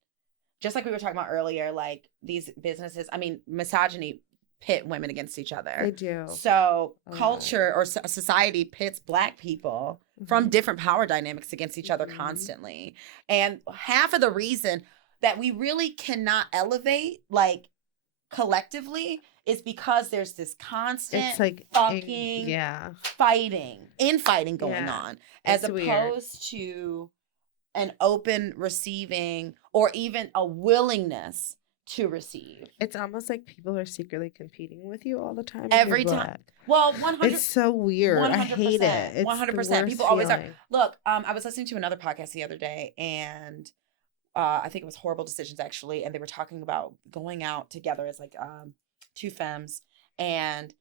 just like we were talking about earlier, like these businesses, I mean, misogyny pit women against each other. They do. So culture or society pits Black people from different power dynamics against each other constantly. And half of the reason that we really cannot elevate, like, collectively is because there's this constant infighting going on, as opposed to an open receiving or even a willingness to receive. It's almost like people are secretly competing with you all the time. Every time. Well, 100. It's so weird. 100%, I hate it. It's 100%. People always are. Look, I was listening to another podcast the other day, and I think it was Horrible Decisions, actually, and they were talking about going out together as like two femmes, and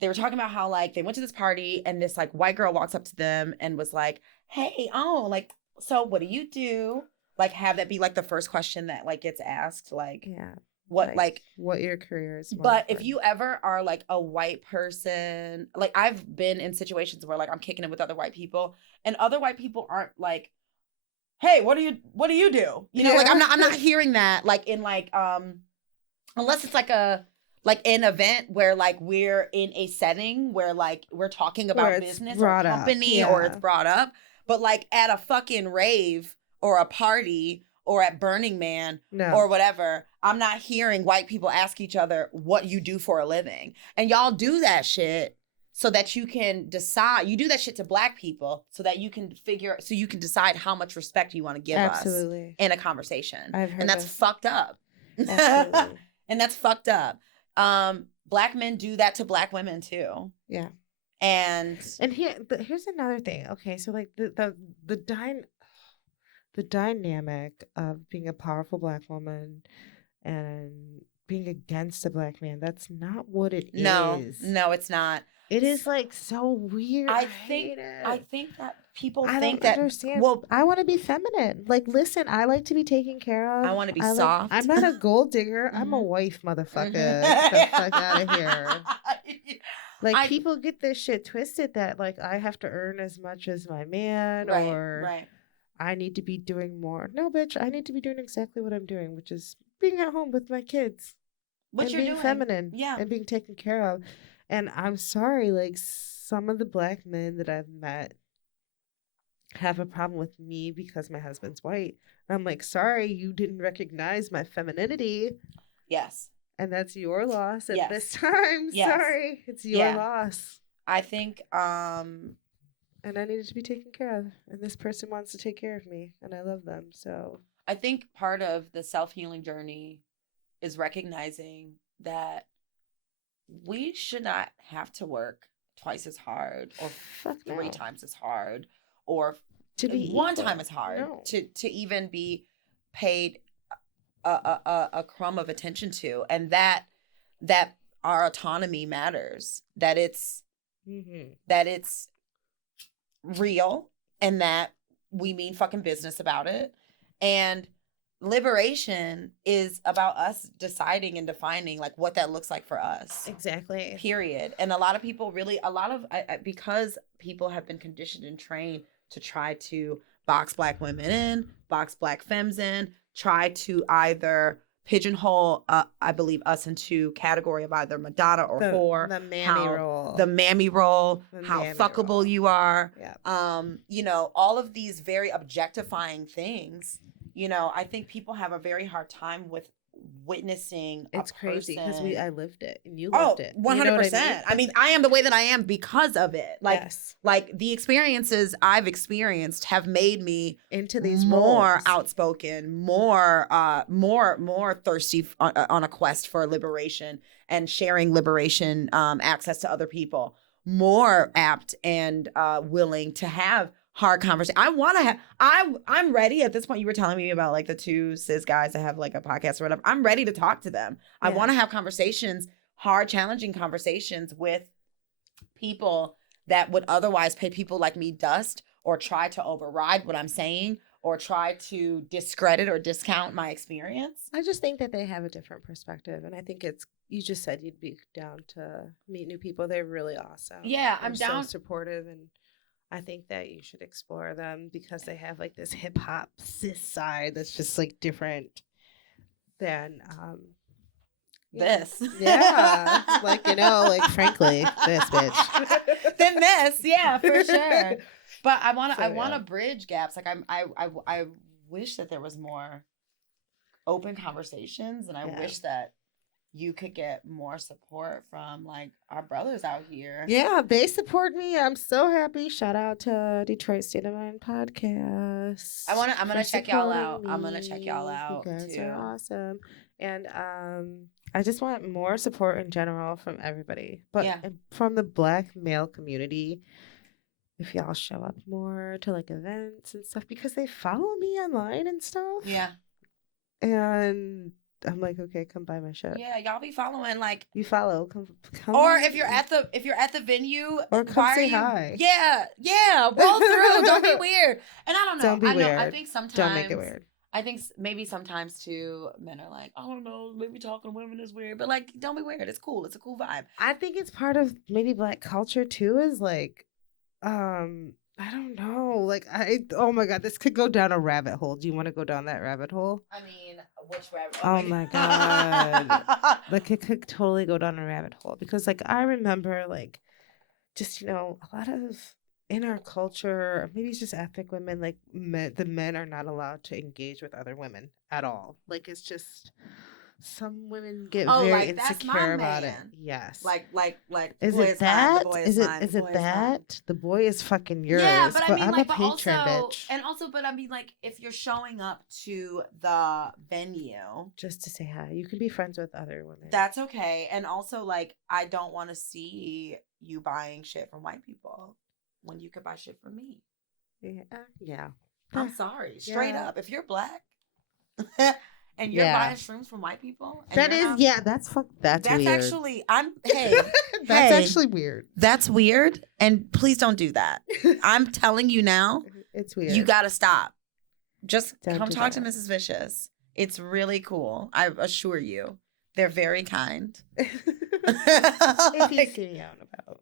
they were talking about how like they went to this party, and this like white girl walks up to them and was like, "Hey, like, so what do you do?" Like, have that be like the first question that like gets asked, like, what your career is. But if you ever are like a white person, like I've been in situations where like I'm kicking it with other white people, and other white people aren't like, "Hey, what do you do?" You know, like I'm not hearing that like in like unless it's like an event where like we're in a setting where like we're talking about business or company or it's brought up, but like at a fucking rave or a party or at Burning Man or whatever, I'm not hearing white people ask each other what you do for a living. And y'all do that shit so that you can decide. You do that shit to Black people so that you can decide how much respect you want to give us in a conversation. And that's fucked up. And that's fucked up. Black men do that to Black women too. Yeah. And here's another thing. Okay, so like the dynamic of being a powerful Black woman and being against a Black man, that's not what it is. No, it's not. It is like so weird. I think that people think that. Understand. Well, I want to be feminine. Like, listen, I like to be taken care of. I want to be soft. I'm not a gold digger. I'm a wife, motherfucker. Get the fuck out of here. Like, people get this shit twisted that like I have to earn as much as my man, or I need to be doing more. No, bitch, I need to be doing exactly what I'm doing, which is being at home with my kids. What you're being doing. Feminine. Yeah. And being taken care of. And I'm sorry, like, some of the Black men that I've met have a problem with me because my husband's white. And I'm like, sorry, you didn't recognize my femininity. Yes. And that's your loss at this time. Yes. Sorry. It's your loss. I think and I needed to be taken care of. And this person wants to take care of me. And I love them. So I think part of the self-healing journey is recognizing that we should not have to work twice as hard or three times as hard or to be one time as hard to even be paid a crumb of attention to. And that our autonomy matters, that it's real and that we mean fucking business about it. And liberation is about us deciding and defining like what that looks like for us. Exactly. Period. And a lot of people because people have been conditioned and trained to try to box Black women in, box Black femmes in, try to either pigeonhole, I believe, us into category of either Madonna or whore. The mammy role. The mammy role. How fuckable you are. Yeah. You know, all of these very objectifying things. You know, I think people have a very hard time with witnessing it's crazy because I lived it and you lived it. 100%. I mean, I am the way that I am because of it. Like, yes. like the experiences I've experienced have made me into these more roles. outspoken, more thirsty on a quest for liberation and sharing liberation, access to other people, more apt and willing to have hard conversation. I want to have, I'm ready at this point. You were telling me about like the two cis guys that have like a podcast or whatever. I'm ready to talk to them. Yeah. I want to have conversations, hard, challenging conversations with people that would otherwise pay people like me dust or try to override what I'm saying or try to discredit or discount my experience. I just think that they have a different perspective. And I think you just said you'd be down to meet new people. They're really awesome. Yeah, They're I'm down. So supportive, and I think that you should explore them because they have like this hip hop cis side that's just like different than this. Yeah. Like, like frankly, this bitch. Than this, yeah, for sure. But I want to bridge gaps. Like I wish that there was more open conversations, and I wish that you could get more support from like our brothers out here. Yeah, they support me. I'm so happy. Shout out to Detroit State of Mind podcast. I'm gonna check y'all out. I'm gonna check y'all out. You guys too. are awesome. And I just want more support in general from everybody. But from the Black male community, if y'all show up more to like events and stuff, because they follow me online and stuff. Yeah. And I'm like, okay, come buy my shit. Yeah, y'all be following like you follow, come. Or if you're at the venue, or come say hi. Yeah, roll through. Don't be weird. And I don't know. Don't be weird. I think sometimes don't make it weird. I think maybe sometimes too, men are like, I don't know, maybe talking to women is weird, but like, don't be weird. It's cool. It's a cool vibe. I think it's part of maybe Black culture too. Is like, I don't know. Like oh my God, this could go down a rabbit hole. Do you want to go down that rabbit hole? I mean, which rabbit hole? Oh my God. Like it could totally go down a rabbit hole because like I remember like just, a lot of in our culture, maybe it's just ethnic women, like the men are not allowed to engage with other women at all. Like it's just some women get very like, insecure about it. Yes. Like is it that? Is it that? The boy is fucking yours. Yeah, but I mean, I'm a patron, bitch. And also, but I mean, like, if you're showing up to the venue just to say hi, you can be friends with other women. That's okay. And also, like, I don't want to see you buying shit from white people when you could buy shit from me. Yeah. I'm sorry. Straight up. If you're Black and you're buying shrooms from white people. That's weird. That's actually, that's actually weird. That's weird. And please don't do that. I'm telling you now. It's weird. You got to stop. Just come talk to Mrs. Vicious. It's really cool. I assure you. They're very kind. If he's sitting out about.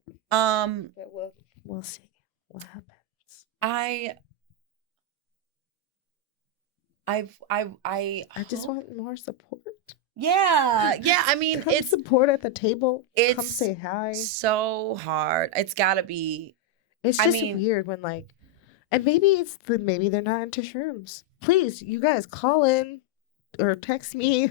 But we'll see what happens. I just want more support. Yeah. I mean, it's support at the table. Come say hi. So hard. It's gotta be. It's just weird when like, and maybe they're not into shrooms. Please, you guys call in or text me.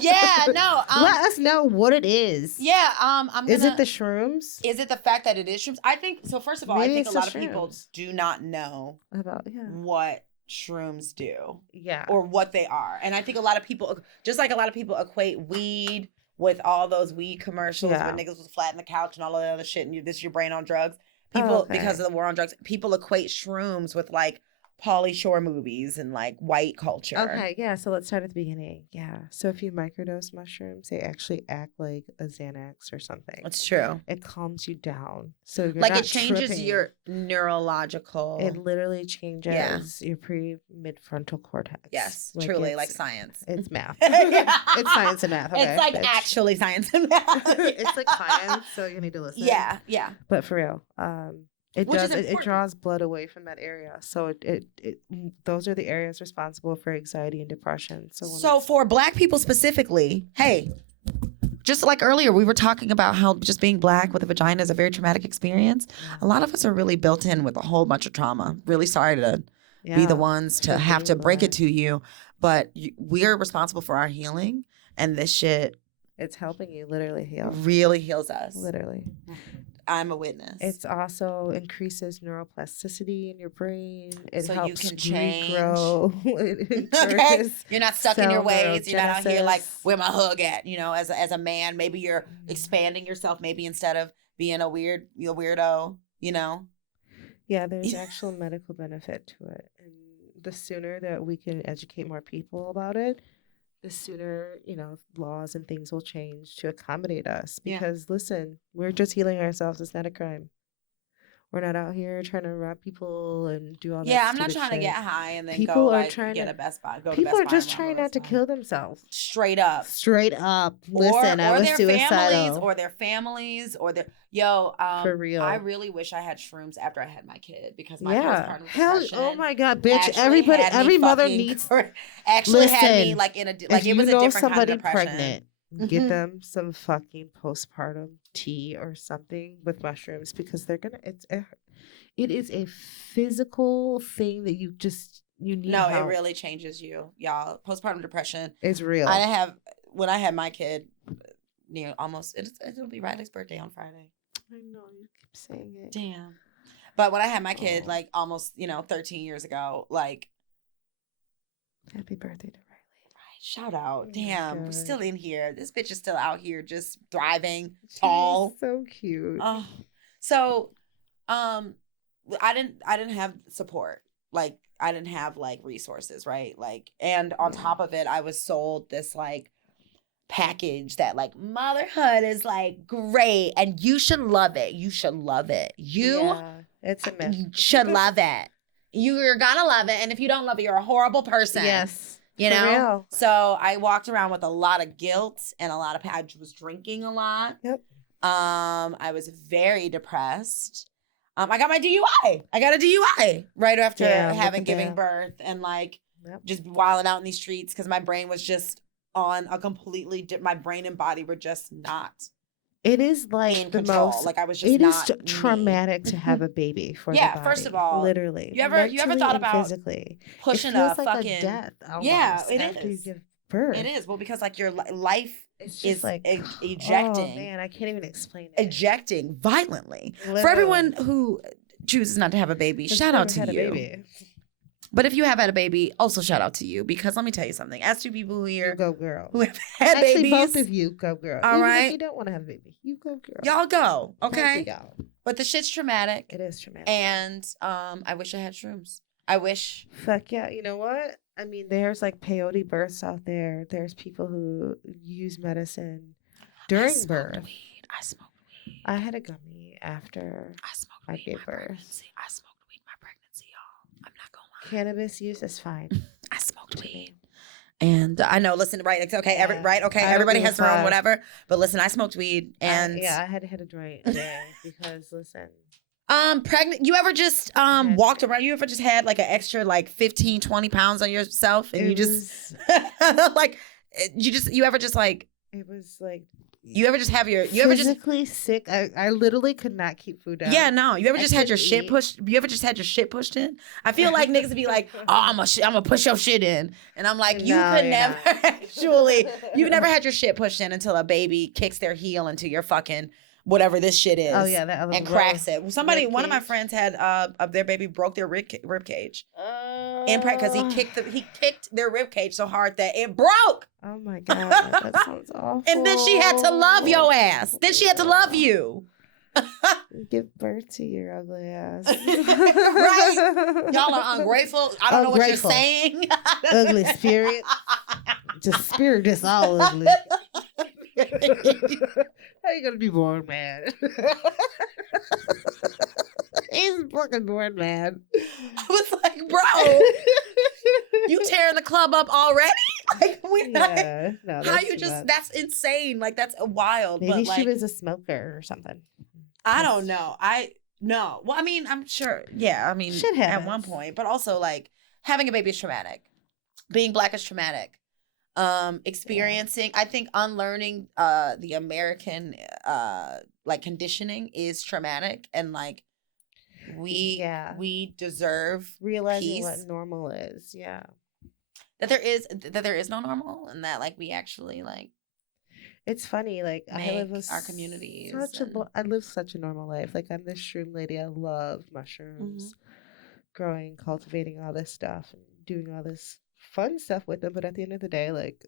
Yeah, no. Let us know what it is. Yeah. Is it the shrooms? Is it the fact that it is shrooms? I think so. First of all, maybe I think a lot of people do not know about what shrooms do, or what they are. And I think a lot of people, just like a lot of people equate weed with all those weed commercials where niggas was flat in the couch and all of that other shit, and this is your brain on drugs. People, because of the war on drugs, people equate shrooms with like Pauly Shore movies and like white culture. Okay, yeah. So let's start at the beginning. Yeah. So if you microdose mushrooms, they actually act like a Xanax or something. That's true. It calms you down. So you're like not it changes tripping. Your neurological. It literally changes your mid-frontal cortex. Yes, like truly, like science. It's math. It's science and math. Okay, it's like actually science and math. It's like science, so you need to listen. Yeah. But for real, it draws blood away from that area. So it those are the areas responsible for anxiety and depression. So for Black people specifically, hey, just like earlier, we were talking about how just being Black with a vagina is a very traumatic experience. A lot of us are really built in with a whole bunch of trauma. Really sorry to be the ones to have to break it to you, but we are responsible for our healing. And this shit, it's helping you literally heal. Really heals us. Literally. I'm a witness. It's also increases neuroplasticity in your brain. It so helps you can change. Regrow. Okay, you're not stuck in your ways. You're not out here like, neurogenesis. where my hug at? You know, as a man, maybe you're expanding yourself. Maybe instead of being a weirdo, you know. Yeah, there's actual medical benefit to it, and the sooner that we can educate more people about it, the sooner, you know, laws and things will change to accommodate us. Because listen, we're just healing ourselves. It's not a crime. We're not out here trying to rob people and do all that. Yeah, I'm not trying to get high and then go like get a Best Buy. People are just trying not to kill themselves. Straight up. Listen, I was suicidal. Or their families or their for real. I really wish I had shrooms after I had my kid because my postpartum depression. Oh my god, bitch! Every mother needs actually had me like in a like it was a different kind of depression. Pregnant. Get them some fucking postpartum tea or something with mushrooms because they're gonna. It is a physical thing that you need. No, help. It really changes you, y'all. Postpartum depression is real. When I had my kid, it'll be Riley's birthday on Friday. I know you keep saying it. Damn. But when I had my kid, like almost 13 years ago, like. Happy birthday to Shout out. Damn, we're still in here. This bitch is still out here just thriving, tall. So cute. So I didn't have support. Like I didn't have like resources, right? Like, and on top of it, I was sold this like package that like motherhood is like great and you should love it. You should love it. It's a myth. Should love it. You're gonna love it. And if you don't love it, you're a horrible person. Yes. You know, so I walked around with a lot of guilt and I was drinking a lot. Yep. I was very depressed. I got my DUI. I got a DUI right after giving birth and like just wilding out in these streets because my brain was just on a completely my brain and body were just not. It is like in control. Most. Like I was just. It is traumatic to have a baby for the body. First of all, literally. You ever thought about physically pushing it feels a like fucking a death? Yeah, it after is. You give birth. It is because like your life is like ejecting. Oh man, I can't even explain it. Ejecting violently. Literally. For everyone who chooses not to have a baby, shout out to you. But if you have had a baby, also shout out to you because let me tell you something. As two people here, you go girl, who have had babies, both of you go girl. All right, if you don't want to have a baby, you go girl. Y'all go, okay? But the shit's traumatic. It is traumatic, and I wish I had shrooms. I wish. Fuck yeah! You know what? I mean, there's like peyote births out there. There's people who use medicine during birth. I smoked weed. I had a gummy after I gave birth. I smoked weed my pregnancy, y'all. I'm not gonna lie. Cannabis use is fine. I smoked weed. And I know, listen, right? It's okay. Everybody has their own whatever. But listen, I smoked weed and I had to hit a joint today because listen. Pregnant. You ever just walked around? You ever just had like an extra like 15, 20 pounds on yourself, and it was you ever just have your physically sick? I literally could not keep food down. Yeah, no. You ever just had your shit pushed? You ever just had your shit pushed in? I feel like niggas would be like, "Oh, I'm gonna push your shit in," and I'm like, "You could never actually. You never had your shit pushed in until a baby kicks their heel into your fucking." Whatever this shit is. Oh yeah, that and cracks it. One of my friends had their baby broke their rib cage. Because he kicked their rib cage so hard that it broke. Oh my god, that sounds awful. And then she had to love your ass. Then she had to love you. Give birth to your ugly ass. Right? Y'all are ungrateful. I don't know what you're saying. Ugly spirit. Just spirit just all ugly. How you gonna be born mad? He's fucking born mad. I was like, bro, you tearing the club up already? Like, that's insane. Like, that's wild. Maybe but, she was a smoker or something. I don't know. No. Well, I mean, I'm sure. Yeah, I mean, shit happens at one point. But also, like, having a baby is traumatic. Being Black is traumatic. Experiencing, I think unlearning the American like conditioning is traumatic, and like we deserve realizing peace. what normal is. Yeah. that there is no normal, and that like we actually like. It's funny, like I live our communities. I live such a normal life. Like I'm this shroom lady. I love mushrooms, growing, cultivating all this stuff, and doing all this fun stuff with them. But at the end of the day, like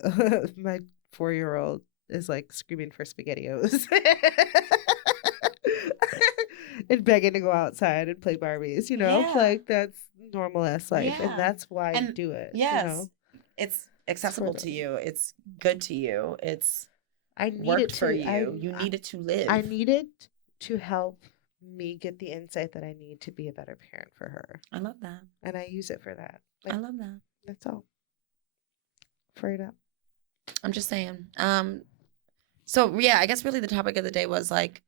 my 4-year-old is like screaming for SpaghettiOs and begging to go outside and play Barbies. You know, like that's normal ass life, and that's why I do it. Yes, you know? It's accessible to you. It's good to you. It's I need worked it to, for you. You need it to live. I need it to help me get the insight that I need to be a better parent for her. I love that. And I use it for that. Like, I love that. That's all. Straight up. I'm just saying. So yeah, I guess really the topic of the day was like,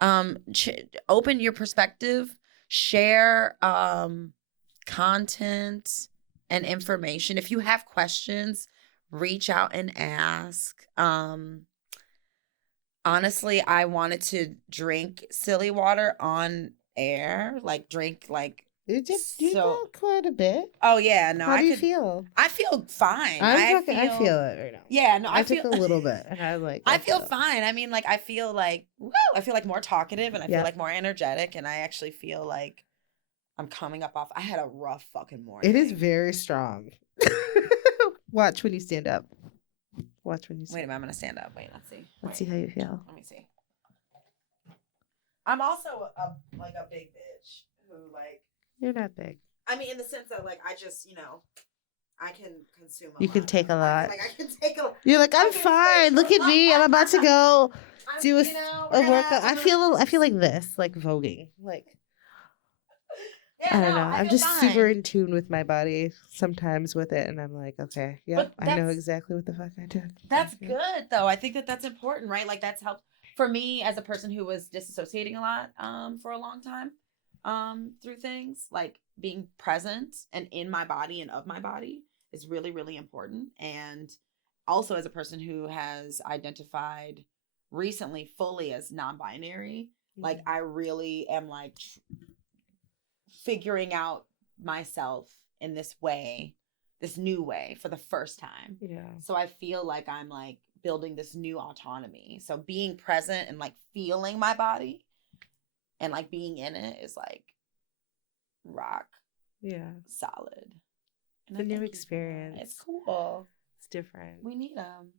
open your perspective, share content and information. If you have questions, reach out and ask. Honestly, I wanted to drink silly water on air, like drink like. You just do that quite a bit. Oh yeah, no. How do you feel? I feel fine. I feel it right now. Yeah, no. I took a little bit, and I like. I feel fine. I mean, like I feel like woo. I feel like more talkative, and I feel like more energetic, and I actually feel like I'm coming up off. I had a rough fucking morning. It is very strong. Watch when you stand up. Watch when you stand up. Wait a minute, I'm gonna stand up. Wait, let's see. Let's see how you feel. Let me see. I'm also a big bitch who like. You're not big. I mean, in the sense that like I just I can consume. You can take a lot. Like I can take a. You're like I'm fine. Look at me. I'm about to go do a workout. I feel like this, like voguing, like. Yeah, I don't know. I'm just super in tune with my body sometimes with it, and I'm like, okay, yeah, I know exactly what the fuck I did. That's good, though. I think that's important, right? Like that's helped for me as a person who was disassociating a lot for a long time through things. Like being present and in my body and of my body is really, really important. And also as a person who has identified recently fully as non-binary, like I really am like figuring out myself in this new way for the first time. Yeah. So I feel like I'm like building this new autonomy. So being present and like feeling my body and like being in it is like rock. Yeah. Solid. It's a new experience. It's cool. It's different. We need them.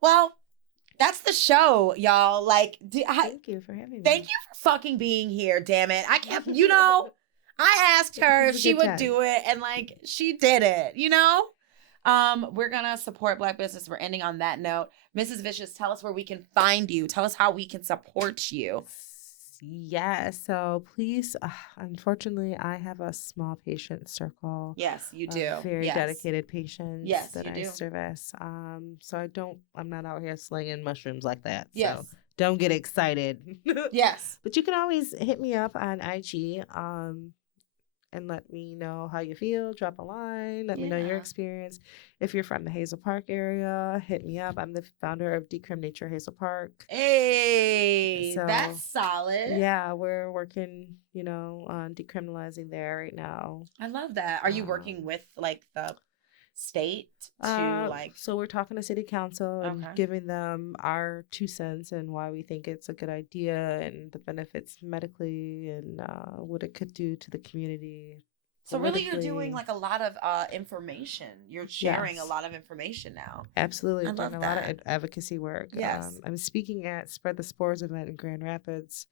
Well, that's the show, y'all. Like, thank you for having me. Thank you for fucking being here. Damn it, I can't. I asked her if she would do it, and like she did it. We're gonna support Black business. We're ending on that note. Mrs. Vicious, tell us where we can find you. Tell us how we can support you. Yeah, so please, unfortunately, I have a small patient circle. Yes, you do. Very dedicated patients that I do. service. So I'm not out here slinging mushrooms like that. Yes. So don't get excited. Yes. But you can always hit me up on IG and let me know how you feel. Drop a line. Let me know your experience. If you're from the Hazel Park area, hit me up. I'm the founder of Decrim Nature Hazel Park. Hey, so, that's solid. Yeah, we're working, on decriminalizing there right now. I love that. Are you working with like the state to So we're talking to city council and giving them our 2 cents and why we think it's a good idea and the benefits medically and what it could do to the community. So really you're doing like a lot of information. You're sharing a lot of information now. Absolutely. I've done a lot of advocacy work. Yes. I'm speaking at Spread the Spores event in Grand Rapids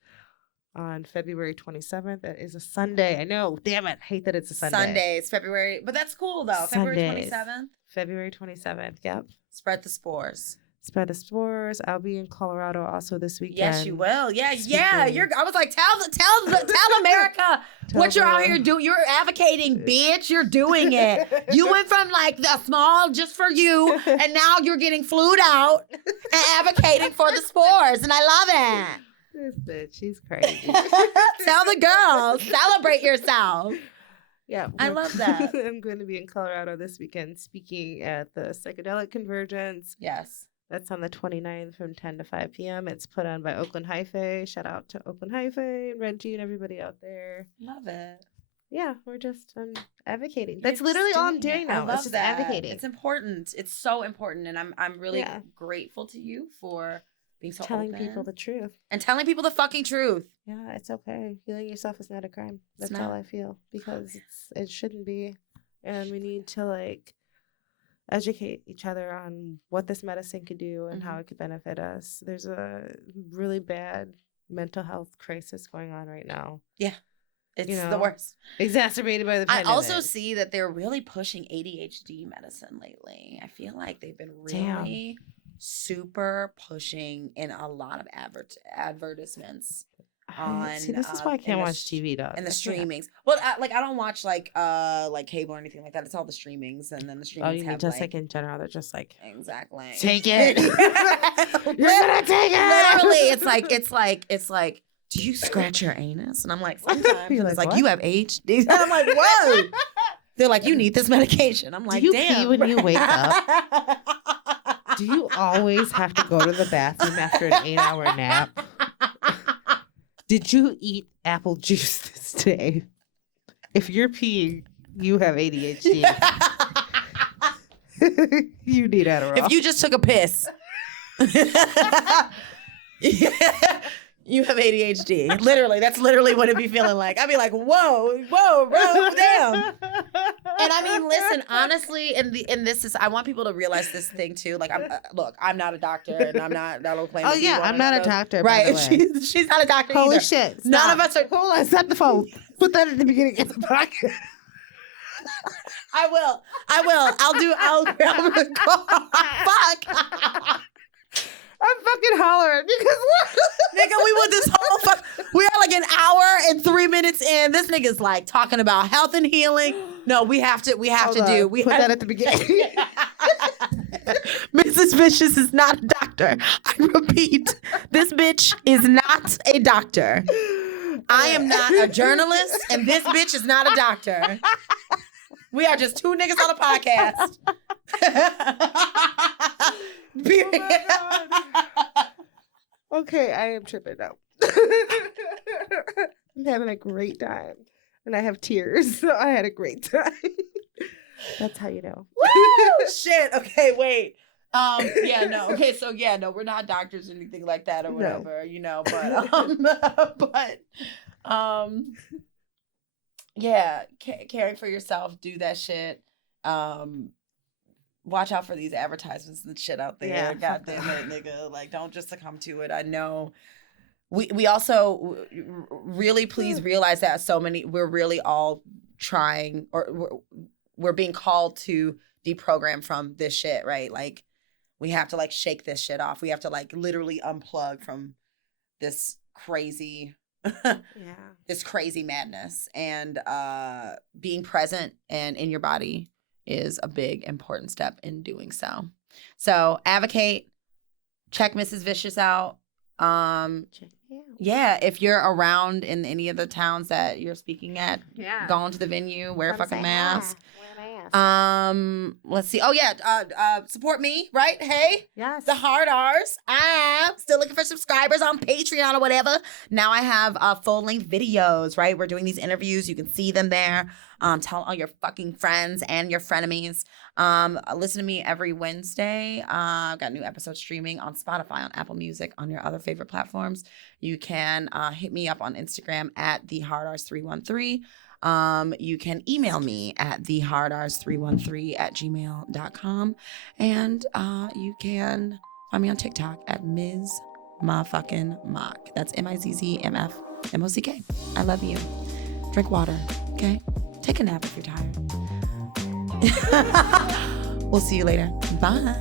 on February 27th. That is a Sunday. I know. Damn it. I hate that it's a Sunday. Sundays, February. But that's cool though. Sundays. February 27th. February 27th. Yep. Spread the Spores. Spread the Spores. I'll be in Colorado also this weekend. Yes, you will. Yeah. I was like, tell America what you're out here doing. You're advocating, bitch. You're doing it. You went from like the small just for you, and now you're getting flued out and advocating for the spores, and I love it. This bitch, she's crazy. Tell the girls, celebrate yourself. Yeah, I love that. I'm going to be in Colorado this weekend speaking at the Psychedelic Convergence. Yes. That's on the 29th from 10 to 5 p.m. It's put on by Oakland Hyphae. Shout out to Oakland Hyphae and Reggie and everybody out there. Love it. Yeah, we're just advocating. That's literally all I'm doing now. I love it's just that. Advocating. It's important. It's so important, and I'm really grateful to you for being so telling open. people the truth and telling people the fucking truth. Yeah, it's okay. Healing yourself is not a crime. That's how I feel, because it shouldn't be, and we need to like educate each other on what this medicine could do and how it could benefit us. There's a really bad mental health crisis going on right now. Yeah. It's the worst. Exacerbated by the pandemic. I also see that they're really pushing ADHD medicine lately. I feel like they've been really super pushing in a lot of advertisements. See, this is why I can't watch TV, dog. And the streamings. Well, I don't watch like cable or anything like that. It's all the streamings, and then the streamings. Oh, you mean just like in general? They're just like exactly. Take it. You're gonna take it. Literally, it's like. Do you scratch your anus? And I'm like, sometimes. It's like, you have HD. And I'm like, whoa. They're like, you need this medication. I'm like, do you damn. pee when you wake up? Do you always have to go to the bathroom after an 8-hour nap? Did you eat apple juice this day? If you're peeing, you have ADHD. You need Adderall. If you just took a piss. You have ADHD. Literally, that's literally what it'd be feeling like. I'd be like, whoa, bro, damn. And I mean, listen, honestly, and this is, I want people to realize this thing too. Like, I'm not a doctor, and I'm not claim. Oh yeah, I'm not a doctor. Right? She's not a doctor. Holy either. Shit! Stop. None of us are. Hold on, stop the phone. Put that at the beginning of the podcast. I will. I'll fuck. I'm fucking hollering because nigga, we went this whole we are like an hour and 3 minutes in. This nigga's like talking about health and healing. No, we have to put that at the beginning. Mrs. Vicious is not a doctor. I repeat, this bitch is not a doctor. I am not a journalist, and this bitch is not a doctor. We are just two niggas on a podcast. Okay, I am tripping now. I'm having a great time. And I have tears, so I had a great time. That's how you know. Woo! Shit. Okay, wait. Yeah, no. Okay, so yeah, no, we're not doctors or anything like that or whatever, you know, but yeah, caring for yourself, do that shit. Watch out for these advertisements and shit out there. Yeah. God damn it, nigga. Like, don't just succumb to it. I know. We also really please realize that we're really all trying, or we're being called to deprogram from this shit, right? Like, we have to like shake this shit off. We have to like literally unplug from this crazy this crazy madness, and being present and in your body is a big important step in doing so. So advocate, check Mrs. Vicious out. Yeah, if you're around in any of the towns that you're speaking at, go on to the venue, wear a fucking mask. Let's see. Oh yeah, support me, right? Hey, yes, the Hard R's. I'm still looking for subscribers on Patreon or whatever. Now I have full-length videos, right? We're doing these interviews. You can see them there. Tell all your fucking friends and your frenemies. Listen to me every Wednesday. I've got new episodes streaming on Spotify, on Apple Music, on your other favorite platforms. You can hit me up on Instagram at thehardrs313. You can email me at thehardrs313@gmail.com. And you can find me on TikTok at Ms. Motherfucking Mock. That's MIZZMFMOCK. I love you. Drink water, okay? Take a nap if you're tired. We'll see you later. Bye.